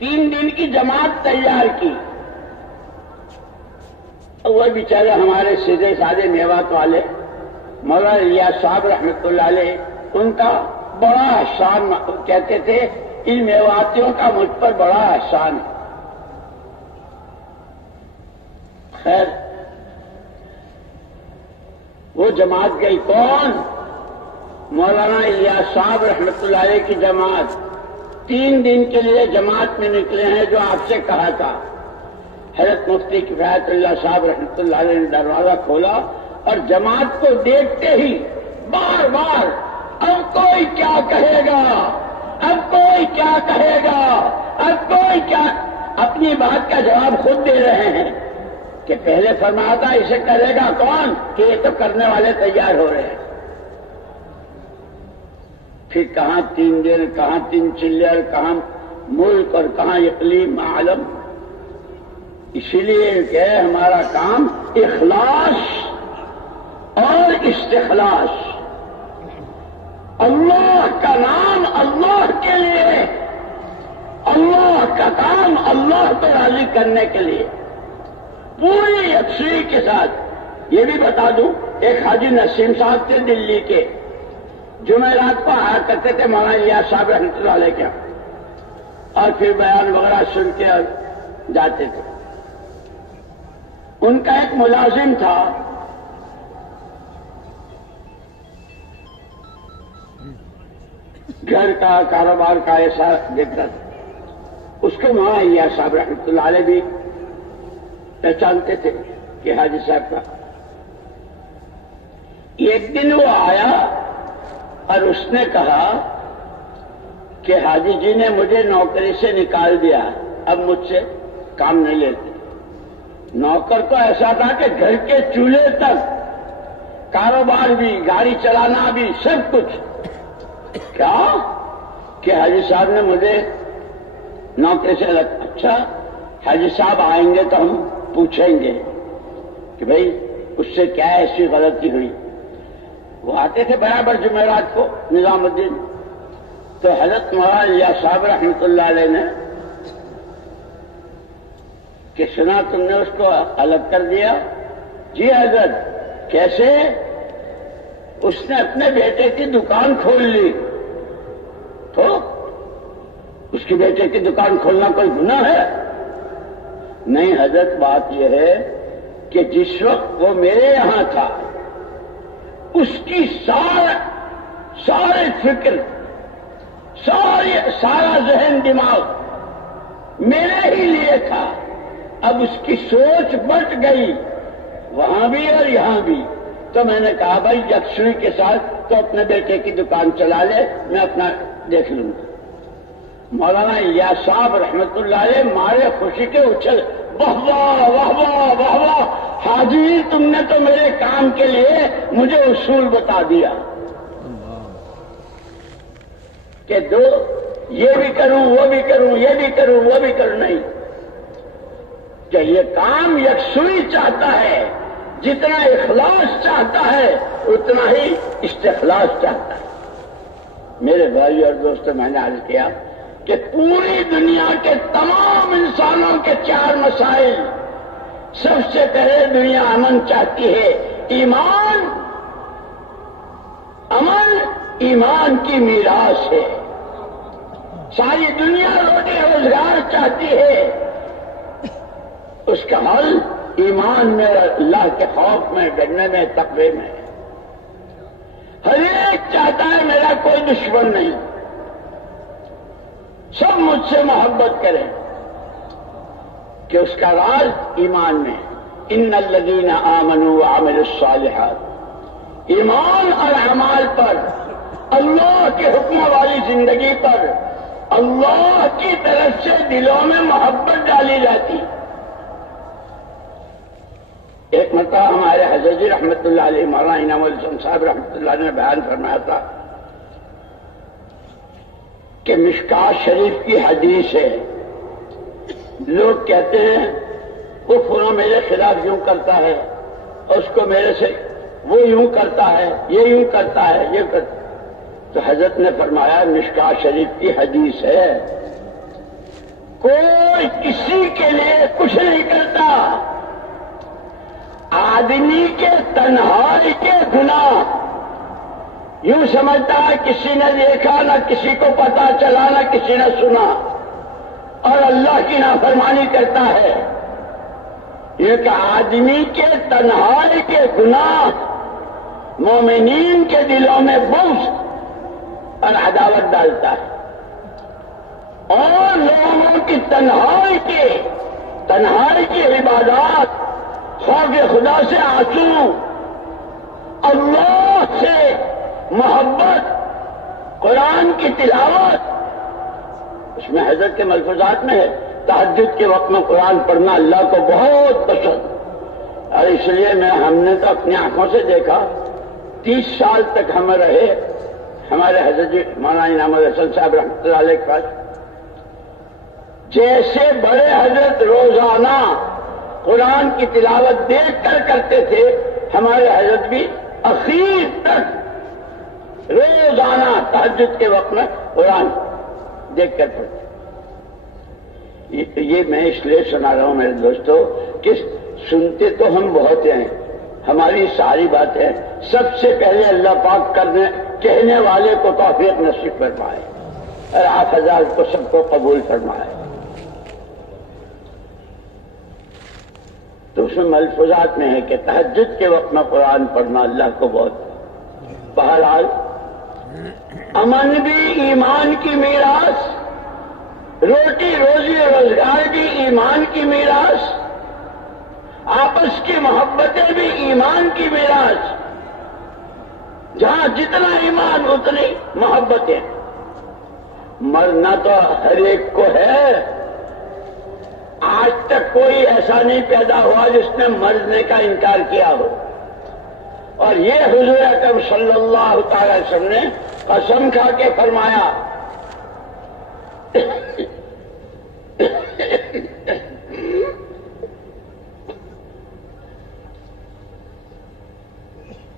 3 دن کی جماعت تیار کی. وہ بیچارے ہمارے سیدھے سادے میوات والے مولانا الیاس صاحب رحمۃ اللہ علیہ ان کا بڑا احسان کہتے تھے ان میواتیوں کا مجھ پر بڑا احسان ہے. خیر وہ جماعت گئی کون؟ مولانا الیاس صاحب رحمۃ اللہ علیہ کی جماعت. 3 دن کے لیے جماعت میں نکلے ہیں جو آپ سے کہا تھا. حضرت مفتی کفایت اللہ صاحب رحمۃ اللہ علیہ نے دروازہ کھولا اور جماعت کو دیکھتے ہی بار بار اب کوئی کیا کہے گا اب کوئی کیا کہے گا اب کوئی کیا اپنی بات کا جواب خود دے رہے ہیں کہ پہلے فرمایا تھا اسے کرے گا کون کہ یہ تو کرنے والے تیار ہو رہے ہیں. پھر کہاں 3 دن کہاں 3 چلر کہاں ملک اور کہاں اقلیم عالم. اسی لیے کہ ہمارا کام اخلاص اور استخلاص اللہ کا نام اللہ کے لیے، اللہ کا کام اللہ کو راضی کرنے کے لیے پوری یکسوئی کے ساتھ۔ یہ بھی بتا دوں، ایک حاجی نسیم صاحب تھے دلی کے، جمعرات کو آیا کرتے تھے مولانا الیاس صاحب رحمۃ اللہ علیہ کے، اور پھر بیان وغیرہ سن کے جاتے تھے۔ ان کا ایک ملازم تھا، گھر کا کاروبار کا ایسا دیکھتا تھا، اس کو مولانا الیاس صاحب رحمۃ اللہ علیہ بھی پہچانتے تھے کہ حاجی صاحب کا۔ ایک دن وہ آیا اور اس نے کہا کہ حاجی جی نے مجھے نوکری سے نکال دیا، اب مجھ سے کام نہیں لیتے۔ نوکر کو ایسا تھا کہ گھر کے چولہے تک، کاروبار بھی، گاڑی چلانا بھی، سب کچھ۔ کیا کہ حاجی صاحب نے مجھے نوکری سے اچھا، حاجی صاحب آئیں گے تو ہم پوچھیں گے کہ بھئی اس سے کیا ایسی غلطی ہوئی۔ وہ آتے تھے برابر جمعرات کو نظام الدین، تو حضرت مولانا الیاس صاحب رحمۃ اللہ علیہ نے کہ سنا تم نے اس کو الگ کر دیا؟ جی حضرت۔ کیسے؟ اس نے اپنے بیٹے کی دکان کھول لی۔ تو اس کے بیٹے کی دکان کھولنا کوئی گناہ ہے؟ نہیں حضرت، بات یہ ہے کہ جس وقت وہ میرے یہاں تھا اس کی سارے فکر، سارا ذہن دماغ میرے ہی لیے تھا۔ اب اس کی سوچ بٹ گئی وہاں بھی اور یہاں بھی، تو میں نے کہا بھائی یکسوئی کے ساتھ تو اپنے بیٹے کی دکان چلا لے، میں اپنا دیکھ لوں گا۔ مولانا الیاس صاحب رحمۃ اللہ علیہ مارے خوشی کے اچھل، واہ واہ واہ واہ واہ واہ، حاجی تم نے تو میرے کام کے لیے مجھے اصول بتا دیا کہ دو یہ بھی کروں وہ بھی کروں، یہ بھی کروں وہ بھی کروں۔ نہیں، کہ یہ کام یکسوئی چاہتا ہے، جتنا اخلاص چاہتا ہے اتنا ہی استخلاص چاہتا ہے۔ میرے بھائی اور دوستوں، میں نے عرض کیا کہ پوری دنیا کے تمام انسانوں کے چار مسائل، سب سے پہلے دنیا امن چاہتی ہے، ایمان، امن ایمان کی میراث ہے۔ ساری دنیا روٹی روزگار چاہتی ہے، اس کا حل ایمان میں، اللہ کے خوف میں، ڈرنے میں، تقوی میں۔ ہر ایک چاہتا ہے میرا کوئی دشمن نہیں، سب مجھ سے محبت کریں، کہ اس کا راز ایمان میں۔ ان الذین آمنوا وعملوا الصالحات، ایمان اور اعمال پر، اللہ کے حکم والی زندگی پر اللہ کی طرف سے دلوں میں محبت ڈالی جاتی۔ ایک مرتبہ ہمارے حضرت جی رحمۃ اللہ علیہ، مولانا انعام الحسن صاحب رحمۃ اللہ نے بیان فرمایا تھا کہ مشکات شریف کی حدیث ہے، لوگ کہتے ہیں وہ فلاں میرے خلاف یوں کرتا ہے، اور اس کو میرے سے وہ یوں کرتا ہے، یہ یوں کرتا ہے، یہ کرتا ہے۔ تو حضرت نے فرمایا مشکات شریف کی حدیث ہے، کوئی کسی کے لیے کچھ نہیں کرتا، آدمی کے تنہائی کے گناہ یوں سمجھتا ہے کسی نے دیکھا، نہ کسی کو پتا چلا، نہ کسی نے سنا، اور اللہ کی نافرمانی کرتا ہے۔ یہ کہ آدمی کے تنہائی کے گناہ مومنین کے دلوں میں بغض اور عداوت ڈالتا ہے، اور لوگوں کی تنہائی کی عبادات، خوف خدا سے آنسو، اللہ سے محبت، قرآن کی تلاوت، اس میں حضرت کے ملفوظات میں ہے تہجد کے وقت میں قرآن پڑھنا اللہ کو بہت پسند، اور اس لیے ہم نے تو اپنی آنکھوں سے دیکھا، 30 سال تک ہم رہے ہمارے حضرت جی مولانا انعام الحسن صاحب رحمۃ اللہ علیہ کے پاس، جیسے بڑے حضرت روزانہ قرآن کی تلاوت دیکھ کر کرتے تھے، ہمارے حضرت بھی اخیر تک روزانہ تہجد کے وقت میں قرآن دیکھ کر پڑھتے. یہ میں اس لیے سنا رہا ہوں میرے دوستو کہ سنتے تو ہم بہت ہیں، ہماری ساری باتیں سب سے پہلے اللہ پاک کہنے والے کو توفیق نصیب فرمائے اور آپ حضرات کو سب کو قبول فرمائے. تو اس میں ملفوظات میں ہے کہ تہجد کے وقت میں قرآن پڑھنا اللہ کو بہت. بہرحال امن بھی ایمان کی میراث، روٹی روزی روزگار بھی ایمان کی میراث، آپس کی محبتیں بھی ایمان کی میراث. جہاں جتنا ایمان اتنی محبتیں. مرنا تو ہر ایک کو ہے، آج تک کوئی ایسا نہیں پیدا ہوا جس نے مرنے کا انکار کیا ہو. اور یہ حضور اکرم صلی اللہ تعالی وسلم نے قسم کھا کے فرمایا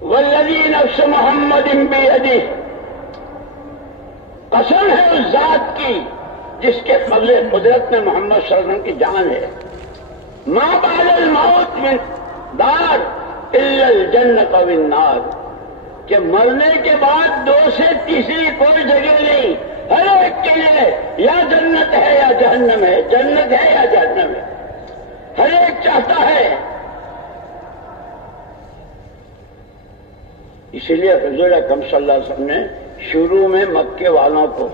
والذی نفس محمد بیدہ، قسم ہے اس ذات کی جس کے قبض قدرت میں محمد صلی اللہ علیہ وسلم کی جان ہے. ما بعد الموت من دار الا الجنت والنار، کہ مرنے کے بعد دو سے تیسری کوئی جگہ نہیں، ہر ایک کے لیے یا جنت ہے یا جہنم ہے، جنت ہے یا جہنم ہے، ہر ایک چاہتا ہے. اسی لیے حضور اکرم صلی اللہ علیہ وسلم نے شروع میں مکے والوں کو،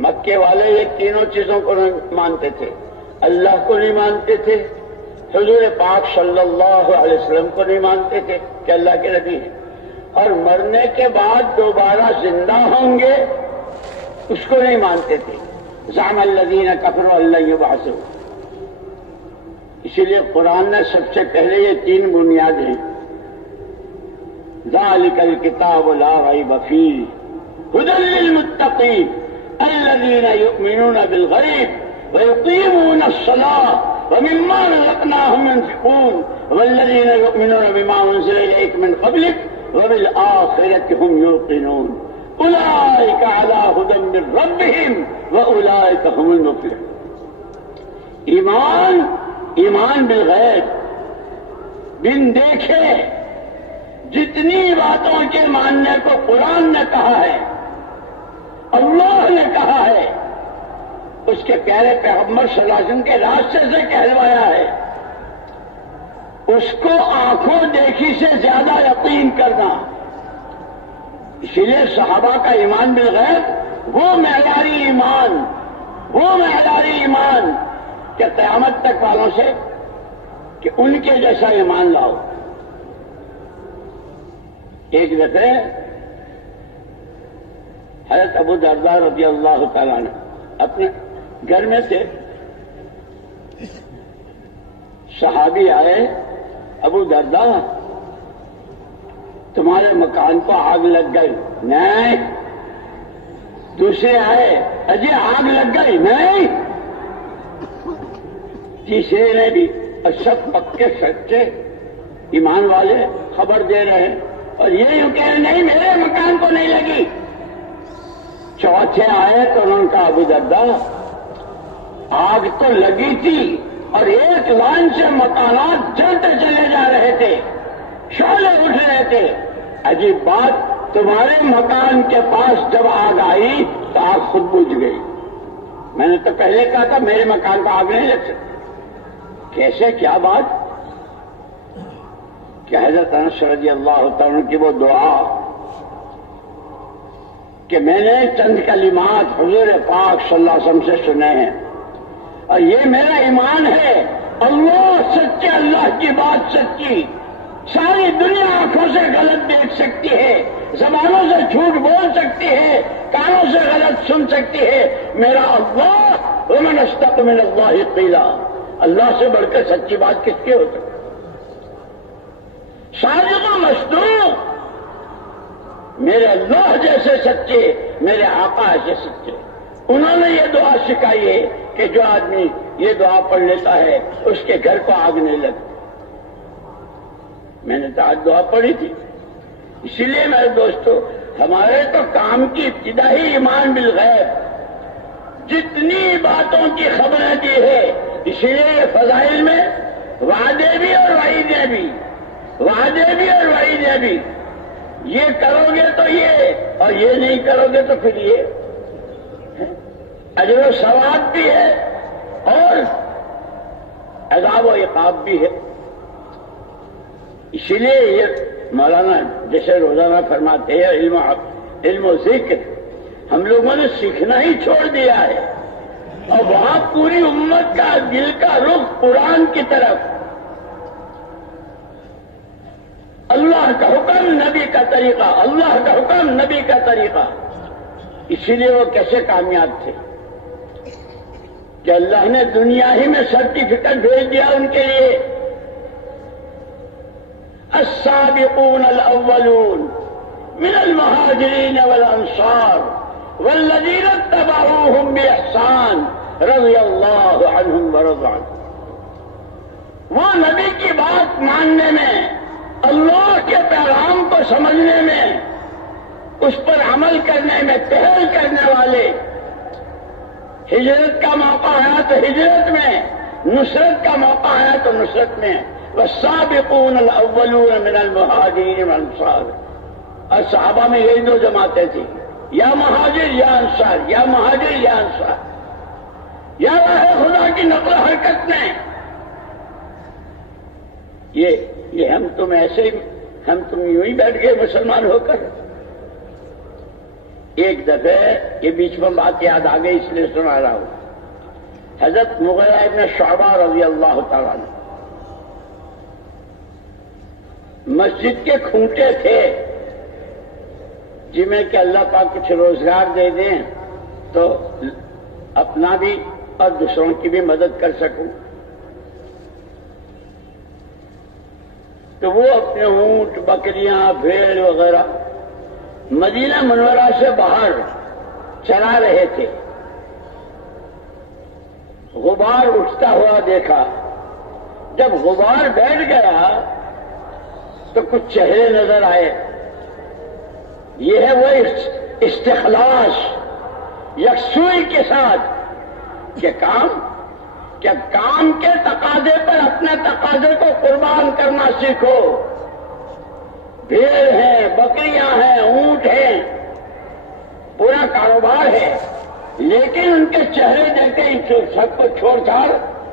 مکے والے یہ تینوں چیزوں کو نہیں مانتے تھے، اللہ کو نہیں مانتے تھے، حضور پاک صلی اللہ علیہ وسلم کو نہیں مانتے تھے کہ اللہ کے نبی ہیں، اور مرنے کے بعد دوبارہ زندہ ہوں گے اس کو نہیں مانتے تھے. زعم الذین کفروا ان لن یبعثوا. اسی لیے قرآن نے سب سے پہلے یہ تین بنیادیں، ذالک الکتاب لا ریب فیہ ھدی للمتقین الذین یؤمنون بالغیب ویقیمون الصلاة ومما رزقناهم ينفقون والذین یؤمنون بما انزل الیک من قبلک وبالآخرة هم یوقنون اولئک علی ھدی من ربہم واولئک هم المفلحون. ایمان بالغیب، بن دیکھے جتنی باتوں کے ماننے کو قرآن نے کہا ہے، اللہ نے کہا ہے، اس کے پیارے پیغمبر صلی اللہ علیہ وسلم کے راستے سے کہلوایا ہے، اس کو آنکھوں دیکھی سے زیادہ یقین کرنا. اسی لیے صحابہ کا ایمان بالغیب وہ معیاری ایمان کہ قیامت تک والوں سے کہ ان کے جیسا ایمان لاؤ. ایک دفعہ حضرت ابو درداء رضی اللہ تعالیٰ عنہ اپنے گھر میں تھے، صحابی آئے، ابو درداء تمہارے مکان کو آگ لگ گئی. نہیں. دوسرے آئے، اجی آگ لگ گئی. نہیں. تیسرے نے بھی، اور سب پکے سچے ایمان والے خبر دے رہے ہیں، اور یہ یوں کہہ رہے نہیں میرے مکان کو نہیں لگی. چوتھے آئے تو انہوں نے کہا ابو درداء آگ تو لگی تھی اور ایک لائن سے مکانات جلتے چلے جا رہے تھے، شعلے اٹھ رہے تھے. عجیب بات، تمہارے مکان کے پاس جب آگ آئی تو آگ خود بجھ گئی. میں نے تو پہلے کہا تھا میرے مکان کو آگ نہیں لگ سکتی. کیسے، کیا بات؟ کہ حضرت انس رضی اللہ تعالیٰ کی وہ دعا کہ میں نے چند کلمات حضور پاک صلی اللہ علیہ وسلم سے سنے ہیں، اور یہ میرا ایمان ہے، اللہ سچے، اللہ کی بات سچی. ساری دنیا آنکھوں سے غلط دیکھ سکتی ہے، زبانوں سے جھوٹ بول سکتی ہے، کانوں سے غلط سن سکتی ہے، میرا اللہ ومن اصدق من اللہ قیلا، اللہ سے بڑھ کر سچی بات کس کی ہو سکتی؟ صادق و مصدوق، میرے اللہ جیسے سچے، میرے آقا ایسے سچے. انہوں نے یہ دعا سکھائی ہے کہ جو آدمی یہ دعا پڑھ لیتا ہے اس کے گھر کو آگ نہیں لگتی. میں نے تو آج دعا پڑھی تھی. اسی لیے میرے دوستو ہمارے تو کام کی ابتدا ہی ایمان بالغیب، جتنی باتوں کی خبریں دی ہے، اسی لیے یہ فضائل میں وعدے بھی اور وعیدیں بھی، وعدے بھی اور وعیدیں بھی، یہ کرو گے تو یہ، اور یہ نہیں کرو گے تو پھر یہ، اجر و ثواب بھی ہے اور عذاب و عقاب بھی ہے۔ اسی لیے یہ مولانا جیسے روزانہ فرماتے ہیں علم و ذکر ہم لوگوں نے سیکھنا ہی چھوڑ دیا ہے، اور وہاں پوری امت کا دل کا رخ قرآن کی طرف، اللہ کا حکم نبی کا طریقہ، اللہ کا حکم نبی کا طریقہ۔ اسی لیے وہ کیسے کامیاب تھے کہ اللہ نے دنیا ہی میں سرٹیفکیٹ بھیج دیا ان کے لیے، السابقون الاولون من المہاجرین والانصار والذین اتبعوہم باحسان رضی اللہ عنہم ورضوا عنہم۔ وہ نبی کی بات ماننے میں، اللہ کے پیغام کو سمجھنے میں، اس پر عمل کرنے میں پہل کرنے والے، ہجرت کا موقع آیا تو ہجرت میں، نصرت کا موقع آیا تو نصرت میں، والسابقون الاولون من المہاجرین والانصار۔ اور صحابہ میں یہی دو جماعتیں تھیں، یا مہاجر یا انصار، یا مہاجر یا انصار، یا راہ خدا کی نقل و حرکت میں۔ یہ ہم تم ایسے ہی، ہم تم یوں ہی بیٹھ گئے مسلمان ہو کر۔ ایک دفعہ یہ بیچ میں بات یاد آ گئی اس لیے سنا رہا ہوں۔ حضرت مغیرہ ابن شعبہ رضی اللہ تعالیٰ عنہ مسجد کے کھونٹے تھے، جن میں کہ اللہ پاک کچھ روزگار دے دیں تو اپنا بھی اور دوسروں کی بھی مدد کر سکوں۔ تو وہ اپنے اونٹ، بکریاں، بھیڑ وغیرہ مدینہ منورہ سے باہر چلا رہے تھے۔ غبار اٹھتا ہوا دیکھا، جب غبار بیٹھ گیا تو کچھ چہرے نظر آئے۔ یہ ہے وہ استخلاص، یکسوئی کے ساتھ کہ کام کے تقاضے پر اپنے تقاضے کو قربان کرنا سیکھو۔ بھیڑ ہیں، بکریاں ہیں، اونٹ ہیں، پورا کاروبار ہے، لیکن ان کے چہرے دیکھتے ہی سب کو چھوڑ چھاڑ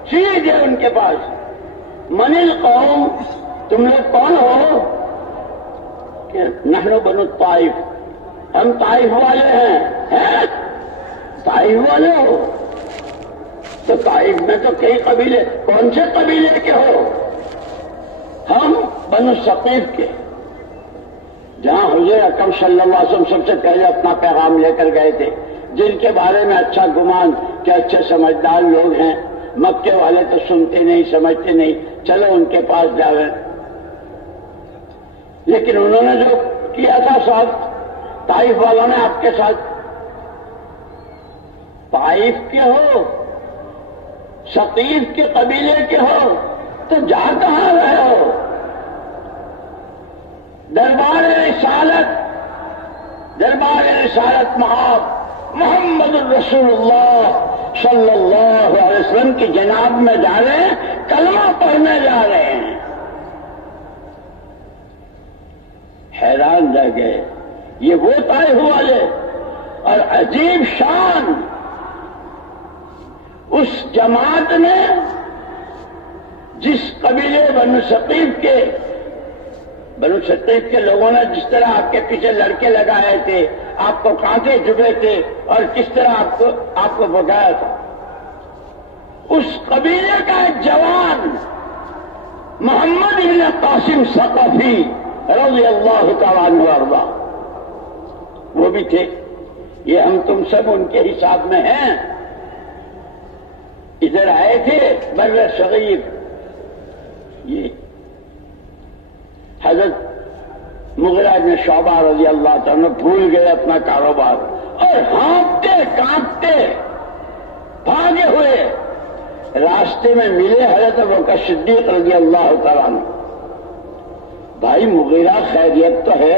سیدھے ان کے پاس۔ من القوم، تم لوگ کون ہو؟ کہ نحن بنو الطائف، ہم طائف والے ہیں۔ طائف والے ہو تو طائف میں تو کئی قبیلے، کون سے قبیلے کے ہو؟ ہم بنو ثقیف کے، جہاں حضور اکرم صلی اللہ علیہ وسلم سب سے پہلے اپنا پیغام لے کر گئے تھے، جن کے بارے میں اچھا گمان کہ اچھے سمجھدار لوگ ہیں، مکے والے تو سنتے نہیں سمجھتے نہیں، چلو ان کے پاس جاویں۔ لیکن انہوں نے جو کیا تھا ساتھ طائف والوں نے آپ کے ساتھ، طائف کے ہو، ثقیف کے قبیلے کے ہو تو جا کہاں رہے ہو؟ دربار رسالت محاب محمد الرسول اللہ صلی اللہ علیہ وسلم کی جناب میں جا رہے ہیں، کلمہ پڑھنے جا رہے ہیں۔ حیران رہ گئے، یہ وہ طائف والے، اور عجیب شان اس جماعت نے، جس قبیلے بنو ثقیف کے لوگوں نے جس طرح آپ کے پیچھے لڑکے لگائے تھے، آپ کو کانٹے چبھے تھے اور کس طرح آپ کو بگایا تھا، اس قبیلے کا ایک جوان محمد بن قاسم ثقفی رضی اللہ تعالیٰ عنہ وارضاہ، وہ بھی تھے۔ یہ ہم تم سب ان کے حساب میں ہیں۔ ادھر آئے تھے بر صغیر، یہ حضرت مغیرہ بن شعبہ رضی اللہ تعالیٰ بھول گئے اپنا کاروبار اور ہانپتے کانپتے بھاگے ہوئے راستے میں ملے حضرت ابوبکر صدیق رضی اللہ تعالیٰ عنہ۔ بھائی مغیرہ خیریت تو ہے؟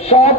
100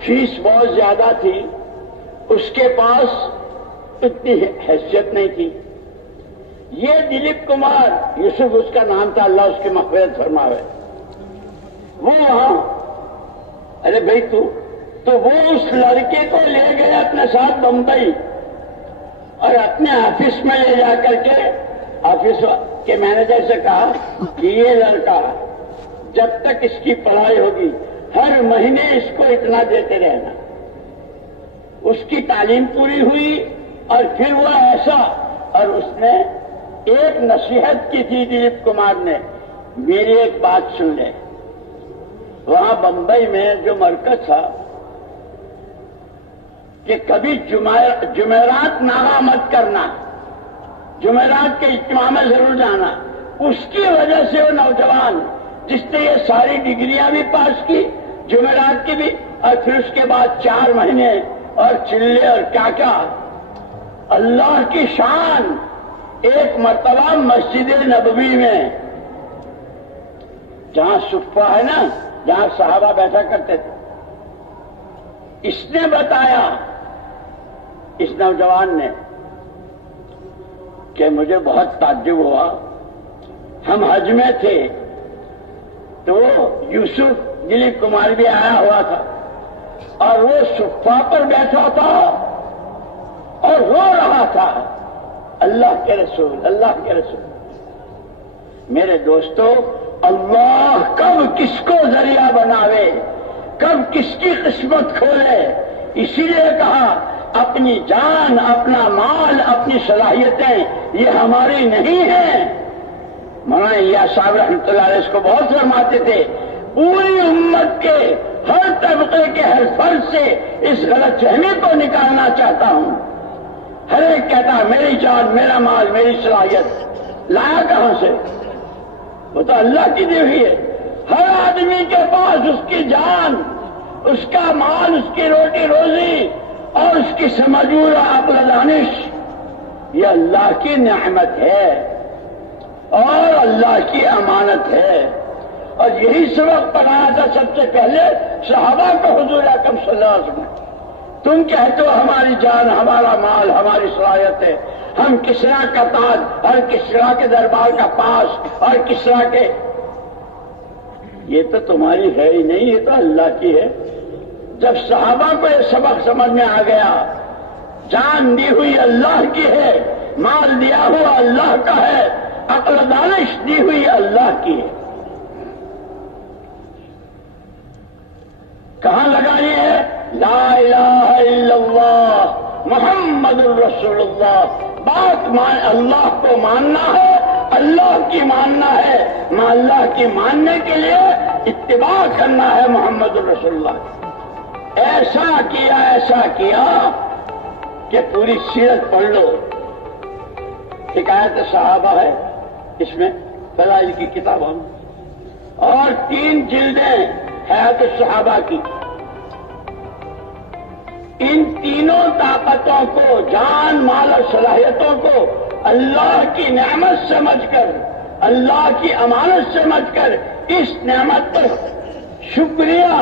فیس بہت زیادہ تھی، اس کے پاس اتنی حیثیت نہیں تھی. یہ دلیپ کمار، یوسف اس کا نام تھا، اللہ اس کی مغفرت فرماوے، وہ وہاں، ارے بھائی تو وہ اس لڑکے کو لے گئے اپنے ساتھ بمبئی اور اپنے آفس میں لے جا کر کے آفس کے مینیجر سے کہا کہ یہ لڑکا جب تک اس کی پڑھائی ہوگی ہر مہینے اس کو اتنا دیتے رہنا. اس کی تعلیم پوری ہوئی اور پھر وہ ایسا، اور اس نے ایک نصیحت کی تھی دلیپ کمار نے، میری ایک بات سن لے. وہاں بمبئی میں جو مرکز تھا کہ کبھی جمعرات ناغہ مت کرنا، جمعرات کے اجتماع میں ضرور جانا. اس کی وجہ سے وہ نوجوان جس نے یہ ساری ڈگریاں بھی پاس کی، جمعرات کی بھی، اور پھر اس کے بعد 4 مہینے اور چلے اور کیا کیا، اللہ کی شان. ایک مرتبہ مسجد نبوی میں جہاں صفہ ہے نا، جہاں صحابہ بیٹھا کرتے تھے، اس نے بتایا، اس نوجوان نے، کہ مجھے بہت تعجب ہوا. ہم حج میں تھے تو یوسف دلیپ کمار بھی آیا ہوا تھا اور وہ صفہ پر بیٹھا تھا اور رو رہا تھا. اللہ کے رسول، اللہ کے رسول. میرے دوستو، اللہ کب کس کو ذریعہ بناوے، کب کس کی قسمت کھولے، اسی لیے کہا اپنی جان، اپنا مال، اپنی صلاحیتیں یہ ہماری نہیں ہیں. مولانا الیاس صاحب رحمۃ اللہ علیہ اس کو بہت فرماتے تھے، پوری امت کے ہر طبقے کے ہر فرد سے اس غلط فہمی کو نکالنا چاہتا ہوں. ہر ایک کہتا ہے میری جان، میرا مال، میری صلاحیت، لایا کہاں سے؟ وہ تو اللہ کی دی ہوئی ہے. ہر آدمی کے پاس اس کی جان، اس کا مال، اس کی روٹی روزی اور اس کی سمجھو عقل و دانش، یہ اللہ کی نعمت ہے اور اللہ کی امانت ہے. اور یہی سبق پڑھایا تھا سب سے پہلے صحابہ کو حضور اکرم صلی اللہ علیہ وسلم. تم کہتے ہو ہماری جان، ہمارا مال، ہماری صلاحیت ہے، ہم کسرا کا تاج اور کسرا کے دربار کا پاس اور کسرا کے، یہ تو تمہاری ہے ہی نہیں، یہ تو اللہ کی ہے. جب صحابہ کو یہ سبق سمجھ میں آ گیا، جان دی ہوئی اللہ کی ہے، مال دیا ہوا اللہ کا ہے، عقل دانش دی ہوئی اللہ کی ہے. کہاں لگانی ہے؟ لا الہ الا اللہ محمد الرسول اللہ. بات اللہ کو ماننا ہے، اللہ کی ماننا ہے، اللہ کی ماننے کے لیے اتباع کرنا ہے محمد الرسول اللہ. ایسا کیا کہ پوری سیرت پڑھ لو. حکایت صحابہ ہے اس میں، فضائل کی کتابوں اور 3 جلدیں حیات الصحابہ کی. ان تینوں طاقتوں کو، جان، مال اور صلاحیتوں کو اللہ کی نعمت سمجھ کر، اللہ کی امانت سمجھ کر اس نعمت پر شکریہ،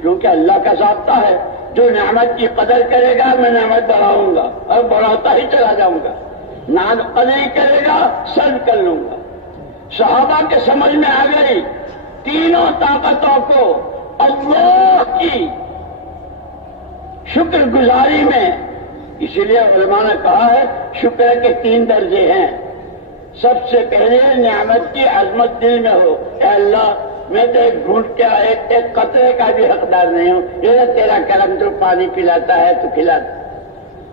کیونکہ اللہ کا ضابطہ ہے، جو نعمت کی قدر کرے گا میں نعمت بڑھاؤں گا اور بڑھاتا ہی چلا جاؤں گا، قدر کرے گا سلب کر لوں گا. صحابہ کے سمجھ میں آ گئی تینوں طاقتوں کو اللہ کی شکر گزاری میں. اسی لیے علماء نے کہا ہے شکر کے 3 درجے ہیں. سب سے پہلے نعمت کی عظمت دل میں ہو، اے اللہ میں تو ایک گھونٹ کیا، ایک قطرے کا بھی حقدار نہیں ہوں، یہ تیرا کرم، تو پانی پلاتا ہے تو کھلاتا،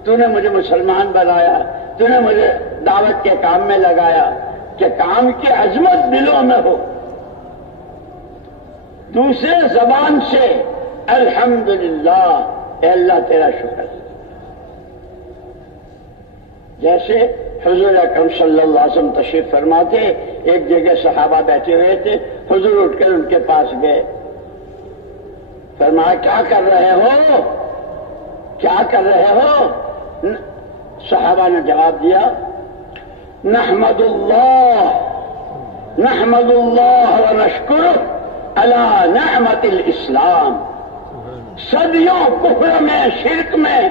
تو نے مجھے مسلمان بنایا، تو نے مجھے دعوت کے کام میں لگایا، کہ کام کی عظمت دلوں میں ہو. دوسرے زبان سے الحمدللہ، اے اللہ تیرا شکر. جیسے حضور اکرم صلی اللہ علیہ وسلم تشریف فرما تھے، ایک جگہ صحابہ بیٹھے ہوئے تھے، حضور اٹھ کر ان کے پاس گئے، فرمایا کیا کر رہے ہو، کیا کر رہے ہو؟ صحابہ نے جواب دیا نحمد اللہ ونشکرہ علی نعمت الاسلام. صدیوں کفر میں، شرک میں،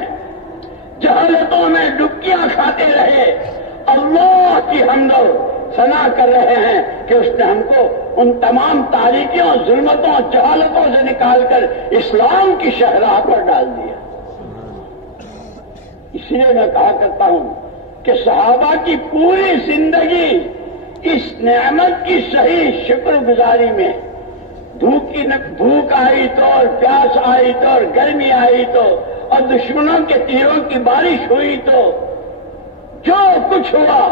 جہالتوں میں ڈبکیاں کھاتے رہے، اللہ کی حمد و ثنا کر رہے ہیں کہ اس نے ہم کو ان تمام تاریکیوں، ظلمتوں، جہالتوں سے نکال کر اسلام کی شاہراہ پر ڈال دیا. اس لیے میں کہا کرتا ہوں کہ صحابہ کی پوری زندگی اس نعمت کی صحیح شکر گزاری میں، بھوک آئی تو اور پیاس آئی تو اور گرمی آئی تو اور دشمنوں کے تیروں کی بارش ہوئی تو جو کچھ ہوا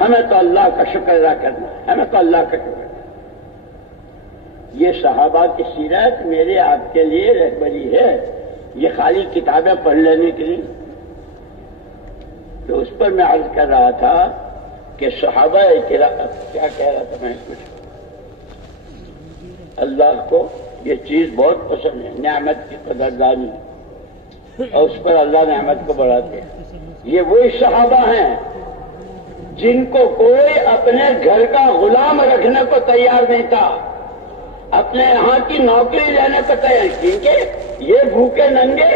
ہمیں تو اللہ کا شکر ادا کرنا ہے، ہمیں تو اللہ کا شکر. یہ صحابہ کی سیرت میرے آپ کے لیے رہبری ہے، یہ خالی کتابیں پڑھ لینے کے لیے. تو اس پر میں عرض کر رہا تھا کہ صحابہ کیا کہہ رہا تھا میں کچھ. اللہ کو یہ چیز بہت پسند ہے، نعمت کی قدردانی، اور اس پر اللہ نعمت کو بڑھاتے ہیں. یہ وہی صحابہ ہیں جن کو کوئی اپنے گھر کا غلام رکھنے کو تیار نہیں تھا، اپنے یہاں کی نوکری لینے کو تیار، کیونکہ یہ بھوکے ننگے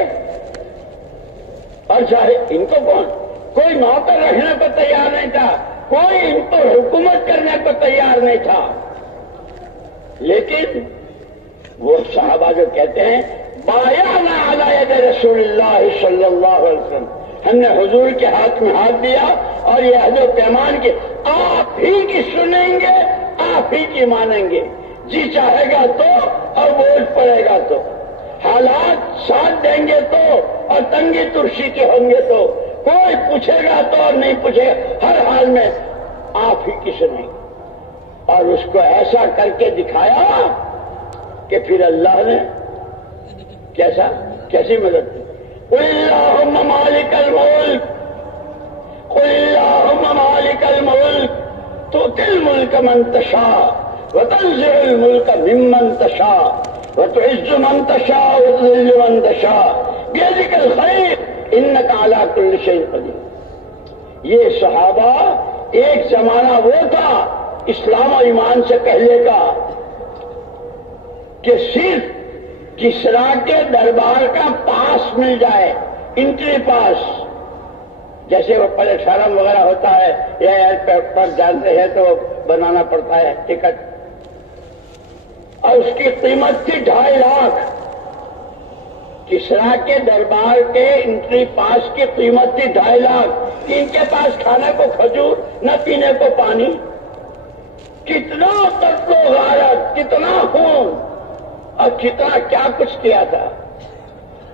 اور چاہے ان کو کوئی نوکر رکھنے کو تیار نہیں تھا، کوئی ان پر حکومت کرنے کو تیار نہیں تھا. لیکن وہ صحابہ جو کہتے ہیں بایعنا علی ید رسول اللہ صلی اللہ علیہ وسلم، ہم نے حضور کے ہاتھ میں ہاتھ دیا اور یہ عہد و پیمان کے آپ ہی کی سنیں گے، آپ ہی کی مانیں گے، جی چاہے گا تو اور بوجھ پڑے گا تو، حالات ساتھ دیں گے تو اور تنگی ترشی کے ہوں گے تو، کوئی پوچھے گا تو اور نہیں پوچھے گا، ہر حال میں آپ ہی کی سنیں گے. اور اس کو ایسا کر کے دکھایا کہ پھر اللہ نے کیسی مدد کی. قل اللہم مالک الملک، قل اللہم مالک الملک تؤتی الملک من تشاء وتنزع الملک ممن تشاء وتعز من تشاء وتذل من تشاء بیدک الخیر انک علی کل شیء قدیر. یہ صحابہ ایک زمانہ وہ تھا اسلام و ایمان سے پہلے کا کہ صرف کسریٰ کے دربار کا پاس مل جائے، انٹری پاس، جیسے وہ پلیٹ فارم وغیرہ ہوتا ہے یا ایئرپورٹ پر جانتے ہیں تو بنانا پڑتا ہے ٹکٹ، اور اس کی قیمت تھی 2.5 لاکھ. کسریٰ کے دربار کے انٹری پاس کی قیمت تھی 2.5 لاکھ. ان کے پاس کھانے کو کھجور، نہ پینے کو پانی. کتنا قتل و غارت، کتنا خون اور کتنا کیا کچھ کیا تھا.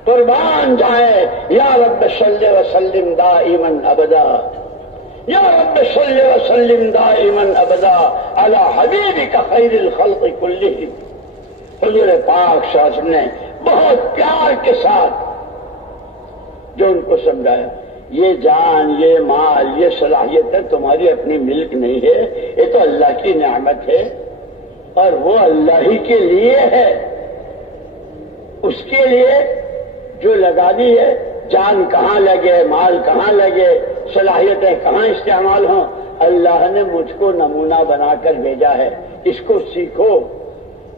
قربان جائے یا رب صلی وسلم دائما ابدا، یا رب صلی وسلم دائما ابدا علی حبیبک خیر الخلق کلہم. حضور پاک صلی اللہ علیہ وسلم نے بہت پیار کے ساتھ جو ان کو سمجھایا، یہ جان، یہ مال، یہ صلاحیت تمہاری اپنی ملک نہیں ہے، یہ تو اللہ کی نعمت ہے اور وہ اللہ ہی کے لیے ہے. اس کے لیے جو لگا دی ہے، جان کہاں لگے، مال کہاں لگے، صلاحیتیں کہاں استعمال ہوں، اللہ نے مجھ کو نمونہ بنا کر بھیجا ہے، اس کو سیکھو.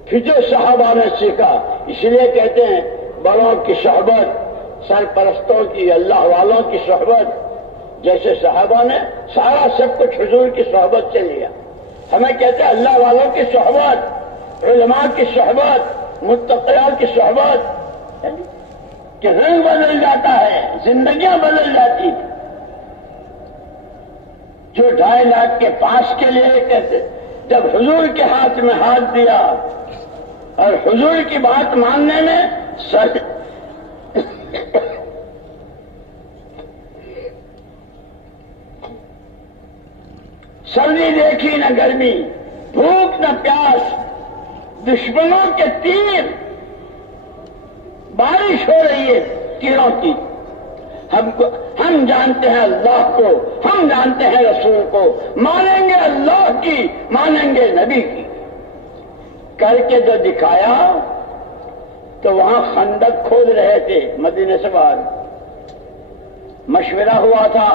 پھر جو صحابہ نے سیکھا، اس لیے کہتے ہیں بڑوں کی صحبت، سرپرستوں کی، اللہ والوں کی صحبت. جیسے صحابہ نے سارا سب کچھ حضور کی صحبت سے لیا، ہمیں کہتے ہیں اللہ والوں کی صحبت، علماء کی صحبت، متقیوں کی صحبت، کہ رنگ بدل جاتا ہے، زندگیاں بدل جاتی. جو 2.5 لاکھ کے پاس کے لیے کہتے، جب حضور کے ہاتھ میں ہاتھ دیا اور حضور کی بات ماننے میں سردی دیکھی نہ گرمی، بھوک نہ پیاس، دشمنوں کے تیر، بارش ہو رہی ہے تیروں کی. ہم جانتے ہیں اللہ کو، ہم جانتے ہیں رسول کو، مانیں گے اللہ کی، مانیں گے نبی کی. کر کے جو دکھایا تو وہاں خندق کھود رہے تھے مدینے سے باہر. مشورہ ہوا تھا،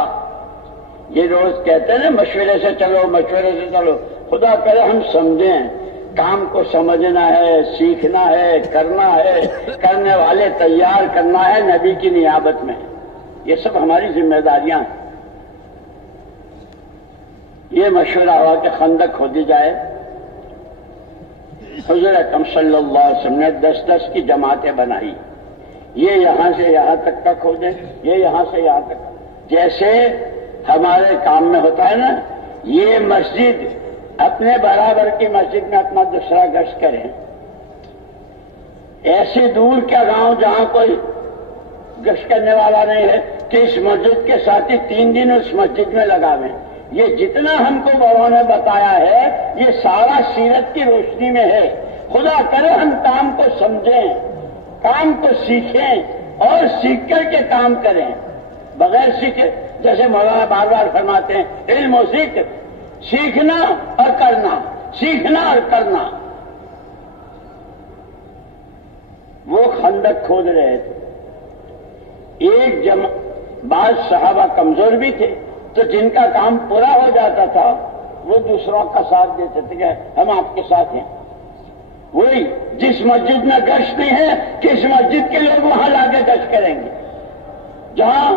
یہ روز کہتے ہیں نا مشورے سے چلو، مشورے سے چلو. خدا کرے ہم سمجھیں کام کو سمجھنا ہے، سیکھنا ہے، کرنا ہے، کرنے والے تیار کرنا ہے نبی کی نیابت میں. یہ سب ہماری ذمہ داریاں ہیں. یہ مشورہ ہوا کہ خندق کھودی جائے. حضور اکرم صلی اللہ علیہ وسلم نے 10 کی جماعتیں بنائی. یہ یہاں سے یہاں تک کا کھودے، یہ یہاں سے یہاں تک. جیسے ہمارے کام میں ہوتا ہے نا، یہ مسجد اپنے برابر کی مسجد میں اپنا دوسرا گشت کریں. ایسی دور کا گاؤں جہاں کوئی گشت کرنے والا نہیں ہے کہ اس مسجد کے ساتھ ہی 3 دن اس مسجد میں لگاویں. یہ جتنا ہم کو بڑوں نے بتایا ہے یہ سارا سیرت کی روشنی میں ہے. خدا کرے ہم کام کو سمجھیں، کام کو سیکھیں اور سیکھ کر کے کام کریں. بغیر سیکھے، جیسے مولانا بار بار فرماتے ہیں، علم و ذکر، سیکھنا اور کرنا، سیکھنا اور کرنا. وہ خندق کھود رہے تھے. بعض صحابہ کمزور بھی تھے تو جن کا کام پورا ہو جاتا تھا وہ دوسروں کا ساتھ دیتے تھے کہ ہم آپ کے ساتھ ہیں. وہی جس مسجد میں گشت نہیں ہے کس مسجد کے لوگ وہاں لا کے گشت کریں گے. جہاں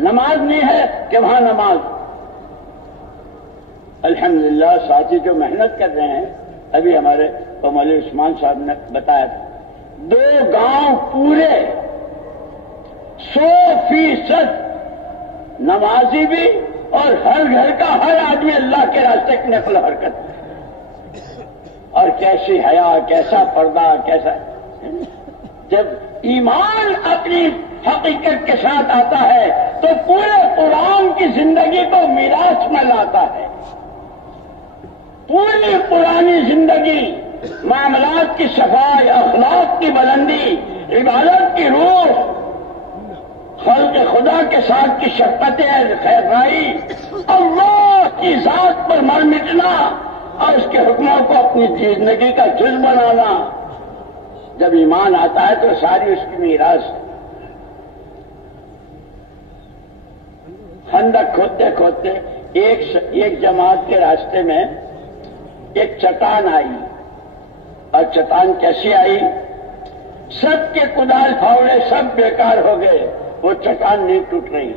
نماز نہیں ہے کہ وہاں نماز. الحمدللہ ساتھی جو محنت کر رہے ہیں، ابھی ہمارے مولوی عثمان صاحب نے بتایا تھا 2 گاؤں پورے 100% نمازی بھی اور ہر گھر کا ہر آدمی اللہ کے راستے کی نقل و حرکت. اور کیسی حیا، کیسا پردہ، کیسا. جب ایمان اپنی حقیقت کے ساتھ آتا ہے تو پورے قرآن کی زندگی کو میراث میں لاتا ہے. پوری پرانی زندگی، معاملات کی صفائی، اخلاق کی بلندی، عبادت کی روح، خلق خدا کے ساتھ کی شفقتیں، خیرائی، اللہ کی ذات پر مر مٹنا اور اس کے حکموں کو اپنی زندگی کا جز بنانا. جب ایمان آتا ہے تو ساری اس کی میراث. خندق کھودتے کھودتے ایک جماعت کے راستے میں ایک چٹان آئی. اور چٹان کیسی آئی؟ سب کے کدال پھاوڑے سب بیکار ہو گئے. وہ چٹان نہیں ٹوٹ رہی.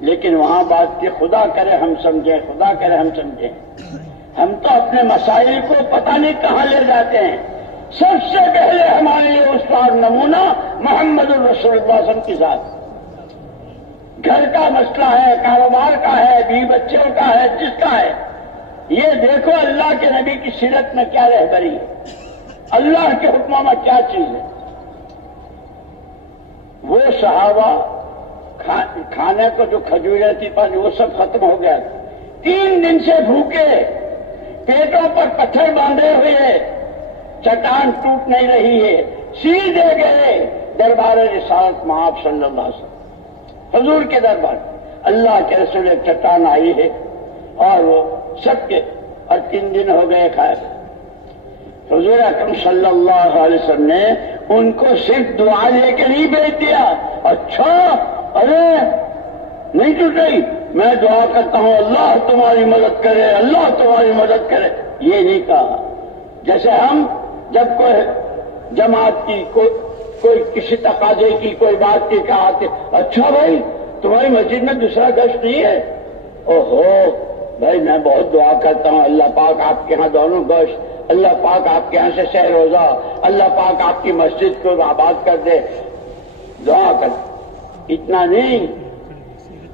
لیکن وہاں بات کی خدا کرے ہم سمجھیں، خدا کرے ہم سمجھیں. ہم تو اپنے مسائل کو پتہ نہیں کہاں لے جاتے ہیں. سب سے پہلے ہمارے لیے استاد نمونہ محمد الرسول اللہ صلی اللہ علیہ وسلم کی ذات. گھر کا مسئلہ ہے، کاروبار کا ہے، بیوی بچوں کا ہے، جس کا ہے. یہ دیکھو اللہ کے نبی کی سیرت میں کیا رہبری ہے، اللہ کے حکموں میں کیا چیز ہے. وہ صحابہ کھانے کو جو کھجوریں تھی پانی وہ سب ختم ہو گیا. 3 دن سے بھوکے، پیٹوں پر پتھر باندھے ہوئے، چٹان ٹوٹ نہیں رہی ہے. سیدھے گئے دربار رسالت مآب صلی اللہ علیہ وسلم، حضور کے دربار. اللہ کے رسول ایک چٹان آئی ہے اور وہ سب کے، اور 3 دن ہو گئے کھائے. حضور اکرم صلی اللہ علیہ وسلم نے ان کو صرف دعا لے کے نہیں بھیج دیا. اچھا، ارے نہیں ٹوٹ رہی، میں دعا کرتا ہوں اللہ تمہاری مدد کرے، اللہ تمہاری مدد کرے. یہ نہیں کہا. جیسے ہم جب کوئی جماعت کی کوئی کسی تقاضے کی کوئی بات کی کہا کہ اچھا بھائی تمہاری مسجد میں دوسرا گشت نہیں ہے. اوہو بھائی میں بہت دعا کرتا ہوں اللہ پاک آپ کے ہاں دونوں گشت، اللہ پاک آپ کے ہاں سے سہ روزہ، اللہ پاک آپ کی مسجد کو آباد کر دے. دعا کر. اتنا نہیں،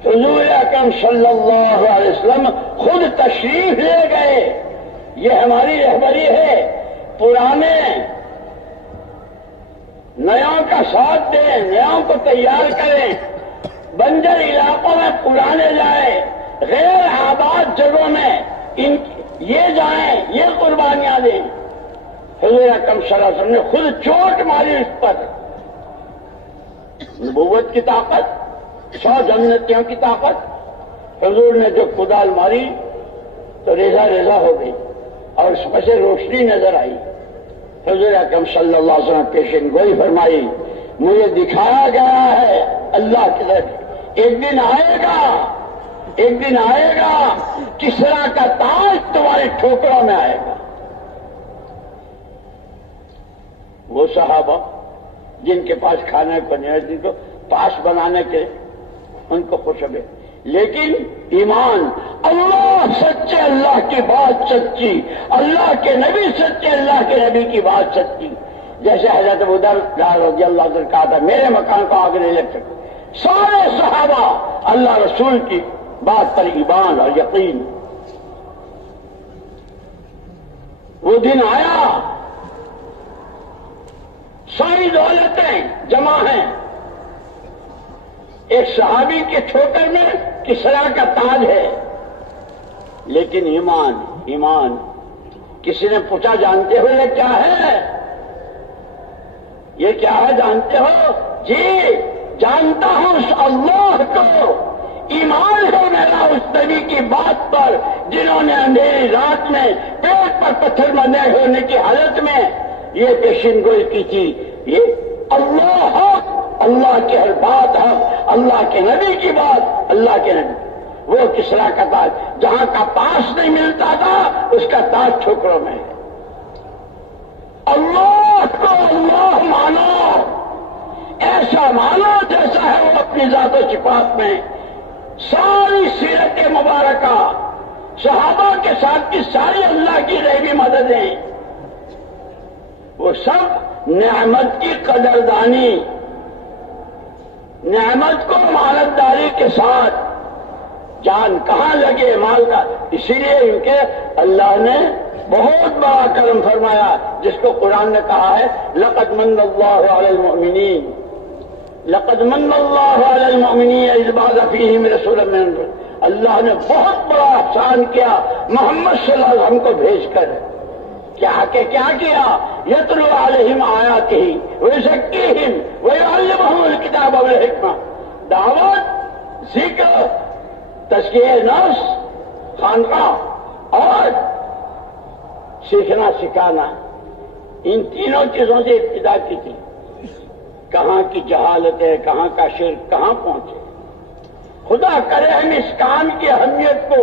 حضور اکرم صلی اللہ علیہ وسلم خود تشریف لے گئے. یہ ہماری رہبری ہے. پرانے نیاں کا ساتھ دیں، نیاں کو تیار کریں. بنجر علاقوں میں پرانے جائیں، غیر آباد جگہوں میں یہ جائیں، یہ قربانیاں دیں. حضور اکرم صلی اللہ علیہ وسلم نے خود چوٹ ماری اس پر. نبوت کی طاقت، 100 جنتیوں کی طاقت. حضور نے جو کدال ماری تو ریزہ ریزہ ہو گئی اور اس میں سے روشنی نظر آئی. حضور اکرم صلی اللہ علیہ وسلم پیشن گوئی فرمائی، مجھے دکھایا گیا ہے اللہ کی طرف ایک دن آئے گا ایک دن آئے گا کسرا کا تاج تمہارے ٹھوکروں میں آئے گا. وہ صحابہ جن کے پاس کھانے کو نہیں ہوتی تو پاس بنانے کے ان کو خوش ہوئے، لیکن ایمان، اللہ سچے، اللہ کی بات سچی، اللہ کے نبی سچے، اللہ کے نبی کی بات سچی. جیسے حضرت ابو ذر رضی اللہ عنہ کہا تھا میرے مکان کو آگ نہیں لگ سکتے. سارے صحابہ اللہ رسول کی بات پر ایمان اور یقین. وہ دن آیا، ساری دولتیں جمع ہیں، ایک صحابی کے ٹھوکر میں کسرا کا تاج ہے، لیکن ایمان. کسی نے پوچھا جانتے ہو یہ کیا ہے؟ یہ کیا ہے جانتے ہو؟ جی جانتا ہوں اس اللہ کو. ایمان ہے میرا اس نبی کی بات پر جنہوں نے اندھیری رات میں پیٹ پر پتھر بندھے ہونے کی حالت میں یہ پیشین گوئی کی تھی. یہ اللہ حق، اللہ کی ہر بات حق، اللہ کے نبی کی بات، اللہ کے نبی. وہ کسرا کا تاج جہاں کا پاس نہیں ملتا تھا اس کا تاج ٹھوکروں میں ہے. اللہ کو اللہ مانو، ایسا مانو جیسا ہے وہ اپنی ذات و صفات میں. ساری سیرت مبارکہ، صحابہ کے ساتھ کی ساری اللہ کی غیبی مددیں، وہ سب نعمت کی قدردانی، نعمت کو امانتداری کے ساتھ، جان کہاں لگے مال کا. اسی لیے ان کے اللہ نے بہت بڑا کرم فرمایا جس کو قرآن نے کہا ہے لقد من اللہ علی المؤمنین، لقد من اللہ علی المؤمنین اذ بعث فیہم رسولا من انفسہم. اللہ نے بہت بڑا احسان کیا محمد صلی اللہ علیہ وسلم کو بھیج کر. کیا کیا؟ یتلو علیہم آیاتہ ویزکیہم ویعلمہم الکتاب والحکمہ. دعوت، ذکر، تزکیہ نفس، خانقاہ اور سیکھنا سکھانا، ان تینوں چیزوں سے ابتدا کی تھی. کہاں کی جہالت ہے، کہاں کا شرک کہاں پہنچے. خدا کرے ہم اس کام کی اہمیت کو،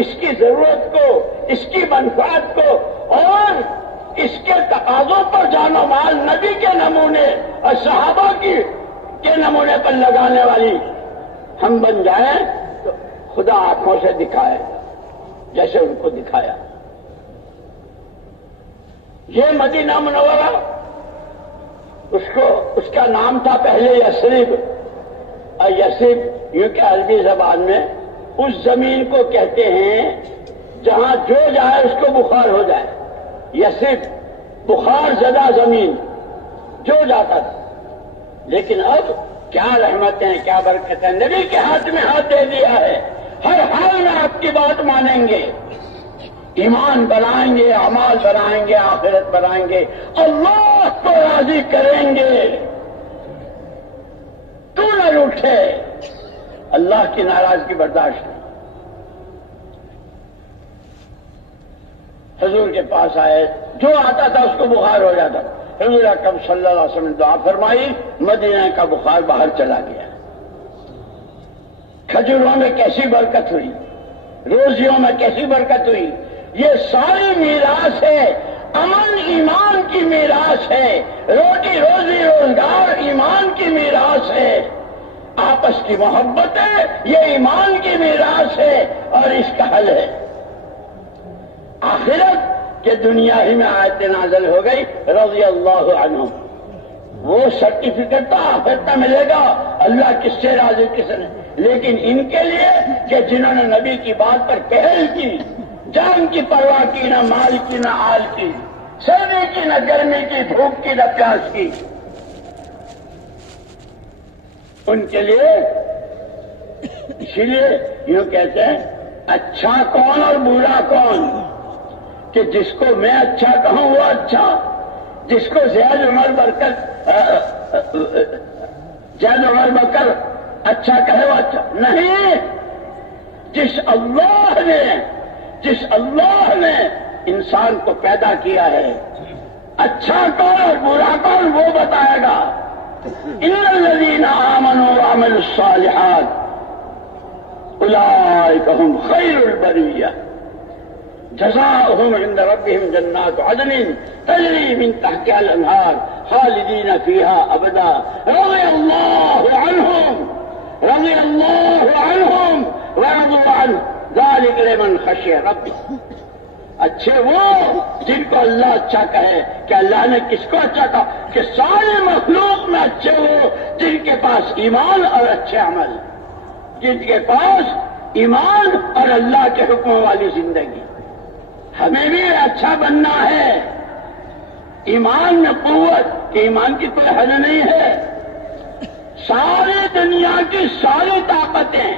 اس کی ضرورت کو، اس کی منفعت کو اور اس کے تقاضوں پر جان و مال نبی کے نمونے اور صحابہ کے نمونے پر لگانے والی ہم بن جائیں تو خدا آنکھوں سے دکھائے جیسے ان کو دکھایا. یہ مدینہ منورہ اس کا نام تھا پہلے یثرب، اور یثرب یوں کہ عربی زبان میں اس زمین کو کہتے ہیں جہاں جو جائے اس کو بخار ہو جائے. یثرب بخار زدہ زمین، جو جاتا تھا. لیکن اب کیا رحمتیں، کیا برکتیں، نبی کے ہاتھ میں ہاتھ دے دیا ہے. ہر حال میں آپ کی بات مانیں گے، ایمان بنائیں گے، اعمال بنائیں گے، آخرت بنائیں گے، اللہ کو راضی کریں گے. تو نہ روٹھے، اللہ کی ناراضگی برداشت نہیں. حضور کے پاس آئے، جو آتا تھا اس کو بخار ہو جاتا. حضور اکرم صلی اللہ علیہ وسلم نے دعا فرمائی، مدینہ کا بخار باہر چلا گیا. کھجوروں میں کیسی برکت ہوئی، روزیوں میں کیسی برکت ہوئی. یہ ساری میراث ہے، امن ایمان کی میراث ہے، روٹی روزی روزگار ایمان کی میراث ہے، آپس کی محبت ہے، یہ ایمان کی میراث ہے اور اس کا حل ہے. آخرت کہ دنیا ہی میں آیت نازل ہو گئی رضی اللہ عنہ، وہ سرٹیفکیٹ تو آخرت میں ملے گا. اللہ کس سے راضی کس نے، لیکن ان کے لیے کہ جنہوں نے نبی کی بات پر پہل کی، جان کی پرواہ کی، نہ مال کی نہ آل کی، سردی کی نہ گرمی کی، دھوپ کی نہ پیاس کی، ان کے لیے. اسی لیے یوں کہتے ہیں اچھا کون اور برا کون، کہ جس کو میں اچھا کہوں وہ اچھا، جس کو زید عمر بکر اچھا کہے وہ اچھا نہیں. جس اللہ نے انسان کو پیدا کیا ہے، اچھا کون اور برا کون وہ بتائے گا. ان الذین آمنوا وعملوا الصالحات اولئک هم خیر البریہ جزاؤہم عند ربہم جنات عدن تجری من تحتها الانہار خالدین فیہا ابدا رضی اللہ عنہم ورضوا عنہ ذلک لمن خشی ربہ۔ اچھے وہ جن کو اللہ اچھا کہے، کہ اللہ نے کس کو اچھا کہا؟ کہ سارے مخلوق میں اچھے وہ جن کے پاس ایمان اور اچھے عمل، جن کے پاس ایمان اور اللہ کے حکموں والی زندگی۔ ہمیں بھی اچھا بننا ہے، ایمان میں قوت، کہ ایمان کی کوئی حد نہیں ہے۔ ساری دنیا کی ساری طاقتیں،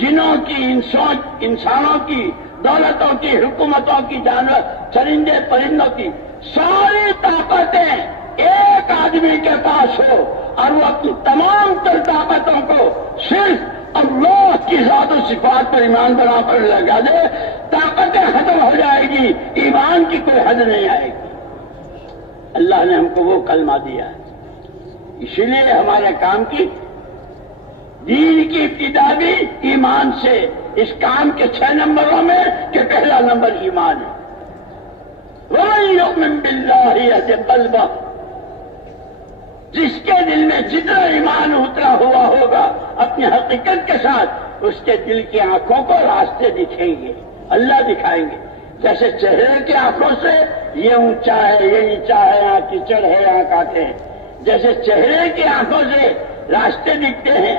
جنوں کی، انسانوں کی، دولتوں کی، حکومتوں کی، جانور، چرندے پرندوں کی ساری طاقتیں ایک آدمی کے پاس ہو اور وہ اپنی تمام تر طاقتوں کو صرف اللہ کی ذات و صفات پر ایمان بنا کر لگا دے، طاقتیں ختم ہو جائے گی، ایمان کی کوئی حد نہیں آئے گی۔ اللہ نے ہم کو وہ کلمہ دیا ہے، اسی لیے ہمارے کام کی دین کی ابتدا بھی ایمان سے، اس کام کے 6 نمبروں میں کہ پہلا نمبر ایمان ہے۔ وَمَن يُؤْمِن بِاللَّهِ يَهْدِ قَلْبَهُ، جس کے دل میں جتنا ایمان اترا ہوا ہوگا اپنی حقیقت کے ساتھ، اس کے دل کی آنکھوں کو راستے دکھیں گے، اللہ دکھائیں گے۔ جیسے چہرے کی آنکھوں سے یہ اونچا ہے، یہ نیچا ہے، یہاں کیچڑ ہے، یہاں کانٹے ہیں، جیسے چہرے کی آنکھوں سے راستے دکھتے ہیں،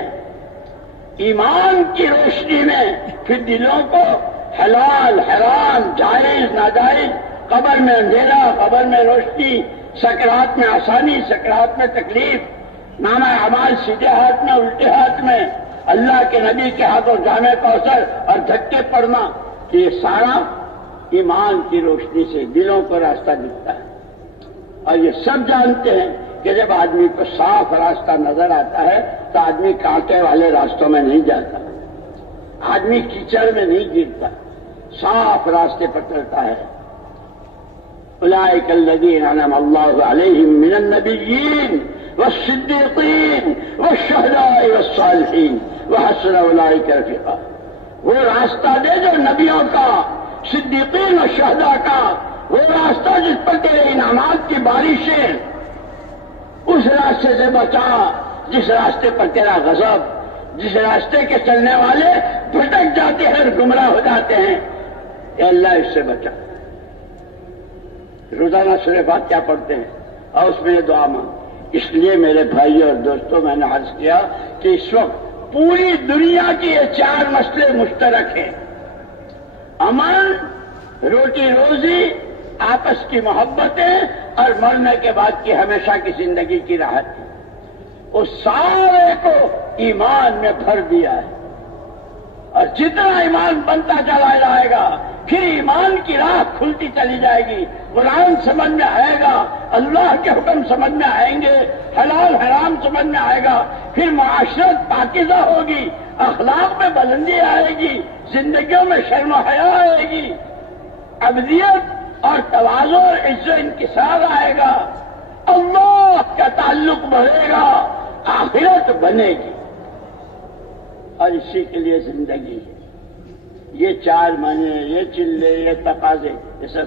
ایمان کی روشنی میں پھر دلوں کو حلال حرام، جائز ناجائز، قبر میں اندھیرا، قبر میں روشنی، سکرات میں آسانی، سکرات میں تکلیف، نامہ اعمال سیدھے ہاتھ میں الٹے ہاتھ میں، اللہ کے نبی کے ہاتھوں جامع کوثر اور دھکے پڑنا، کہ یہ سارا ایمان کی روشنی سے دلوں کو راستہ دکھتا ہے۔ اور یہ سب جانتے ہیں کہ جب آدمی کو صاف راستہ نظر آتا ہے تو آدمی کانٹے والے راستوں میں نہیں جاتا، آدمی کیچڑ میں نہیں گرتا، صاف راستے پر چلتا ہے۔ اولئک الذین انعم اللہ علیہم من النبیین والصدیقین والشہداء والصالحین وحسن اولئک رفیقا۔ وہ راستہ دے جو نبیوں کا، صدیقین اور شہداء کا، وہ راستہ جس پر تیرے انعامات کی بارشیں، اس راستے سے بچا جس راستے پر تیرا غضب، جس راستے کے چلنے والے بھٹک جاتے ہیں اور گمراہ ہو جاتے ہیں، اے اللہ اس سے بچا۔ روزانہ سورہ فاتحہ پڑھتے ہیں اور اس میں یہ دعا مانگ۔ اس لیے میرے بھائی اور دوستوں، میں نے عرض کیا کہ اس وقت پوری دنیا کی یہ 4 مسئلے مشترک ہیں: امن، روٹی روزی، آپس کی محبتیں اور مرنے کے بعد کی ہمیشہ کی زندگی کی راحت۔ اس سارے کو ایمان میں بھر دیا ہے، اور جتنا ایمان بنتا چلا جائے گا پھر ایمان کی راہ کھلتی چلی جائے گی، قرآن سمجھ میں آئے گا، اللہ کے حکم سمجھ میں آئیں گے، حلال حرام سمجھ میں آئے گا، پھر معاشرت پاکیزہ ہوگی، اخلاق میں بلندی آئے گی، زندگیوں میں شرم و حیا آئے گی، ابدیت اور تواضع اور عزت و انکسار آئے گا، اللہ کا تعلق بڑھے گا، آخرت بنے گی۔ اور اسی کے لیے زندگی ہے۔ یہ 4 معنی، یہ چلے، یہ تقاضے، یہ سب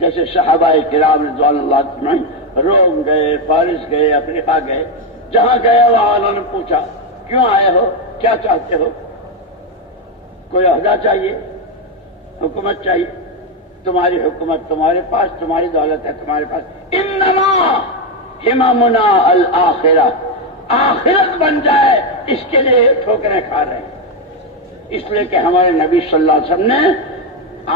جیسے صحابہ کرام رضوان اللہ اجمعین روم گئے، فارس گئے، افریقہ گئے، جہاں گئے وہاں انہوں نے پوچھا کیوں آئے ہو، کیا چاہتے ہو؟ کوئی عہدہ چاہیے، حکومت چاہیے؟ تمہاری حکومت تمہارے پاس، تمہاری دولت ہے تمہارے پاس، انما ہممنا الآخرہ، آخرت بن جائے اس کے لیے ٹھوکریں کھا رہے ہیں۔ اس لیے کہ ہمارے نبی صلی اللہ علیہ وسلم نے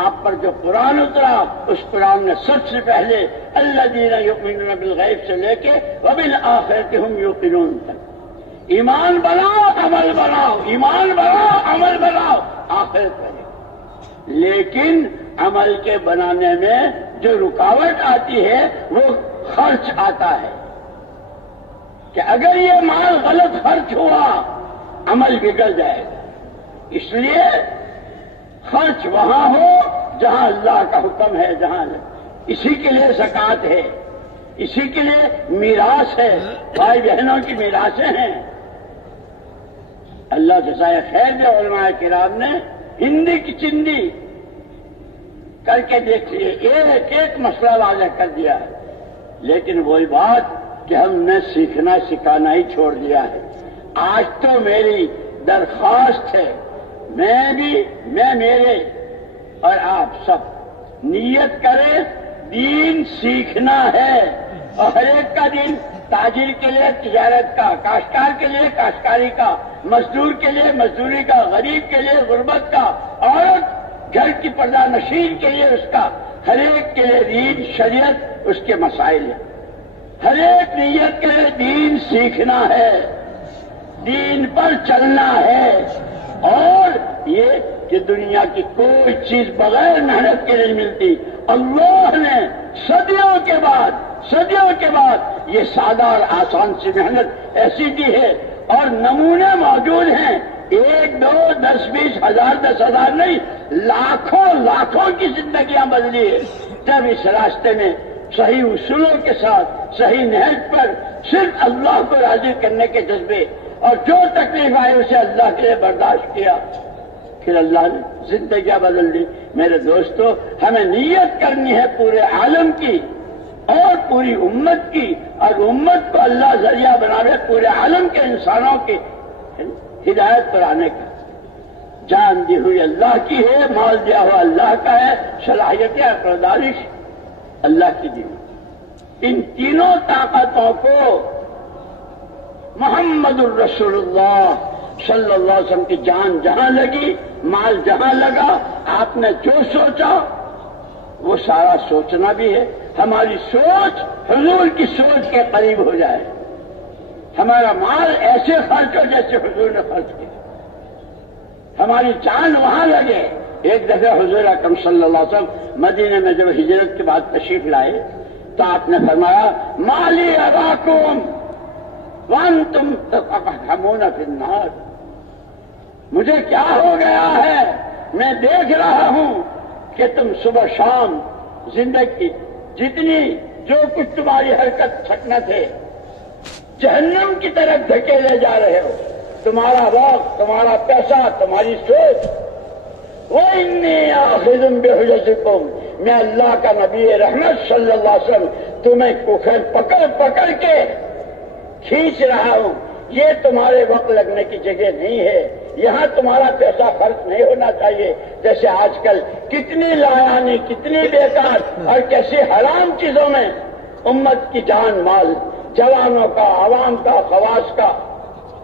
آپ پر جو قرآن اترا، اس قرآن نے سب سے پہلے الذین یؤمنون بالغیب سے لے کے وبالآخرۃ ھم یوقنون تک، ایمان بناؤ عمل بناؤ، ایمان بناؤ عمل بناؤ، آخرت بنے۔ لیکن عمل کے بنانے میں جو رکاوٹ آتی ہے وہ خرچ آتا ہے، کہ اگر یہ مال غلط خرچ ہوا عمل بگڑ جائے گا۔ اس لیے خرچ وہاں ہو جہاں اللہ کا حکم ہے، جہاں اسی کے لیے زکوٰۃ ہے، اسی کے لیے میراث ہے، بھائی بہنوں کی میراثیں ہیں، اللہ جزائے خیر دے علماء کرام نے ہندی کی چندی کر کے دیکھ لیے، ایک ایک مسئلہ واضح کر دیا ہے، لیکن وہی بات کہ ہم نے سیکھنا سکھانا ہی چھوڑ دیا ہے۔ آج تو میری درخواست ہے، میں میرے اور آپ سب نیت کریں، دین سیکھنا ہے، اور ہر ایک کا دین، تاجر کے لیے تجارت کا، کاشتکار کے لیے کاشتکاری کا، مزدور کے لیے مزدوری کا، غریب کے لیے غربت کا، عورت گھر کی پردہ نشین کے لیے اس کا، ہر ایک کے لیے دین شریعت اس کے مسائل ہیں۔ ہر ایک نیت کے لیے دین سیکھنا ہے، دین پر چلنا ہے، اور یہ کہ دنیا کی کوئی چیز بغیر محنت کے نہیں ملتی۔ اللہ نے صدیوں کے بعد یہ سادہ اور آسان سی محنت ایسی دی ہے، اور نمونے موجود ہیں، 1 2 10 20 ہزار 10,000 نہیں، لاکھوں کی زندگیاں بدلی ہے، جب اس راستے میں صحیح اصولوں کے ساتھ صحیح نہج پر صرف اللہ کو راضی کرنے کے جذبے، اور جو تکلیف آئی اسے اللہ کے لیے برداشت کیا، پھر اللہ نے زندگیاں بدل دی۔ میرے دوستو، ہمیں نیت کرنی ہے پورے عالم کی اور پوری امت کی، اور امت کو اللہ ذریعہ بناوے پورے عالم کے انسانوں کی ہدایت پر آنے کا۔ جان دی ہوئی اللہ کی ہے، مال دیا ہوا اللہ کا ہے، صلاحیتیں اور دانش اللہ کی دی ہوئی۔ ان تینوں طاقتوں کو محمد الرسول اللہ صلی اللہ علیہ وسلم کی جان جہاں لگی، مال جہاں لگا، آپ نے جو سوچا وہ سارا سوچنا بھی ہے۔ ہماری سوچ حضور کی سوچ کے قریب ہو جائے، ہمارا مال ایسے خرچ ہو جیسے حضور نے خرچ کیا، ہماری جان وہاں لگے۔ ایک دفعہ حضور اکرم صلی اللہ علیہ وسلم مدینے میں جب ہجرت کے بعد تشریف لائے تو آپ نے فرمایا، مالی اراکم وانتم تقحمون فی النار، مجھے کیا ہو گیا ہے، میں دیکھ رہا ہوں کہ تم صبح شام زندگی جتنی جو کچھ تمہاری حرکت سکنا تھے جہنم کی طرف دھکیلے جا رہے ہو، تمہارا وقت، تمہارا پیسہ، تمہاری سوچ۔ وَإِنِّي آخِذٌ بِحُجَزِكُمْ، میں اللہ کا نبی رحمت صلی اللہ علیہ وسلم تمہیں پکڑ کے کھینچ رہا ہوں، یہ تمہارے وقت لگنے کی جگہ نہیں ہے، یہاں تمہارا پیسہ خرچ نہیں ہونا چاہیے۔ جیسے آج کل کتنی لایانی، کتنی بیکار اور کیسی حرام چیزوں میں امت کی جان مال، جوانوں کا، عوام کا، خواص کا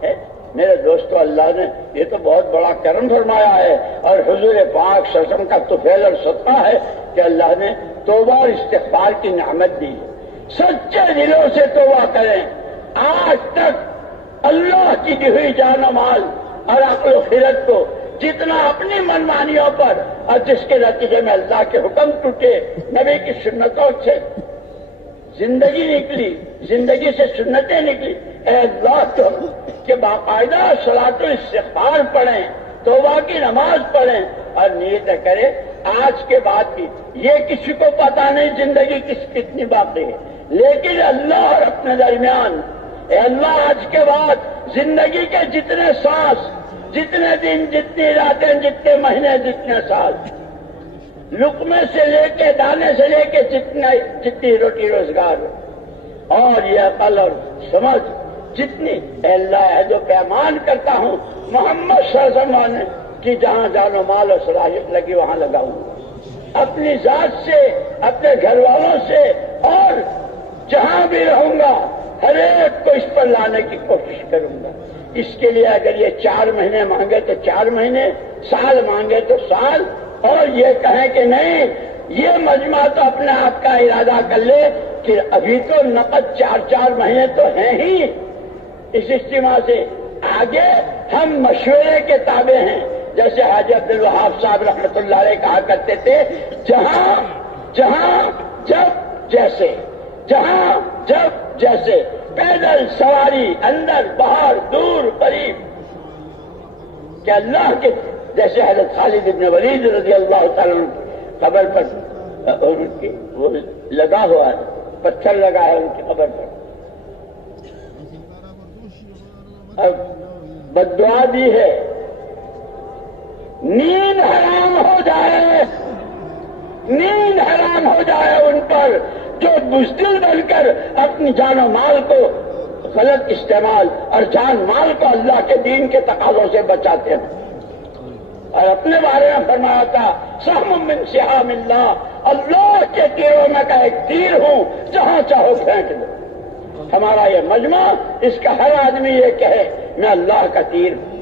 ہے۔ میرے دوستو، اللہ نے یہ تو بہت بڑا کرم فرمایا ہے، اور حضور پاک صلی اللہ علیہ وسلم کا طفیل اور صدقہ ہے کہ اللہ نے توبہ اور استغفار کی نعمت دی ہے۔ سچے دلوں سے توبہ کریں۔ آج تک اللہ کی دی ہوئی جان و مال اور عقل و خیرت کو جتنا اپنی منمانیوں پر، اور جس کے نتیجے میں اللہ کے حکم ٹوٹے، نبی کی سنتوں سے زندگی نکلی، زندگی سے سنتیں نکلی، اے اللہ تو کہ باقاعدہ صلاۃ الاستغفار پڑھیں، توبہ کی نماز پڑھیں، اور نیت کریں آج کے بعد کی، یہ کسی کو پتا نہیں زندگی کتنی باقی ہے، لیکن اللہ اور اپنے درمیان، اے اللہ آج کے بعد زندگی کے جتنے سانس، جتنے دن، جتنی راتیں، جتنے مہینے، جتنے سال، لقمے سے لے کے دانے سے لے کے جتنی روٹی روزگار اور یہ عقل اور سمجھ جتنی، اے اللہ عہد و پیمان کرتا ہوں محمد صلی اللہ علیہ وسلم کی جہاں جان و مال اور صلاحیت لگی وہاں لگاؤں گا، اپنی ذات سے، اپنے گھر والوں سے، اور جہاں بھی رہوں گا ہر ایک کو اس پر لانے کی کوشش کروں گا۔ اس کے لیے اگر یہ 4 مہینے مانگے تو 4 مہینے، سال مانگے تو سال، اور یہ کہیں کہ نہیں، یہ مجمع تو اپنے آپ کا ارادہ کر لے کہ ابھی تو نقد 4 مہینے تو ہیں ہی، اس اجتماع سے آگے ہم مشورے کے تابع ہیں۔ جیسے حاجی عبدالوہاب صاحب رحمۃ اللہ علیہ کہا کرتے تھے، جہاں جب جیسے پیدل سواری، اندر باہر، دور قریب، کہ اللہ کے جیسے حضرت خالد بن ولید رضی اللہ تعالیٰ عنہ قبر پر ان کی وہ لگا ہوا ہے، پتھر لگا ہے ان کی قبر پر۔ اب بددعا دی ہے، نیند حرام ہو جائے، نیند حرام ہو جائے ان پر جو بزدل بن کر اپنی جان و مال کو غلط استعمال اور جان مال کو اللہ کے دین کے تقاضوں سے بچاتے ہیں۔ اور اپنے بارے میں فرمایا تھا سہم من سہام اللہ، اللہ کے تیروں میں کا ایک تیر ہوں، جہاں چاہو پھینک دو۔ ہمارا یہ مجمع، اس کا ہر آدمی یہ کہے میں اللہ کا تیر ہوں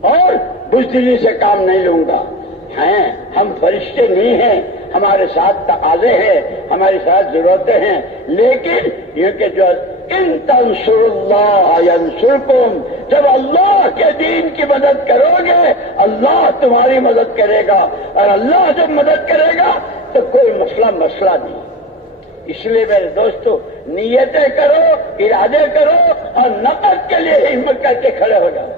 اور بزدلی سے کام نہیں لوں گا۔ ہیں ہم فرشتے نہیں ہیں، ہمارے ساتھ تقاضے ہیں، ہماری ساتھ ضرورتیں ہیں، لیکن یہ کہ جو ان تنصروا اللہ ینصرکم، جب اللہ کے دین کی مدد کرو گے اللہ تمہاری مدد کرے گا، اور اللہ جب مدد کرے گا تو کوئی مسئلہ نہیں۔ اس لیے میرے دوستو نیتیں کرو، ارادے کرو اور نقد کے لیے ہمت کر کے کھڑے ہو جاؤ۔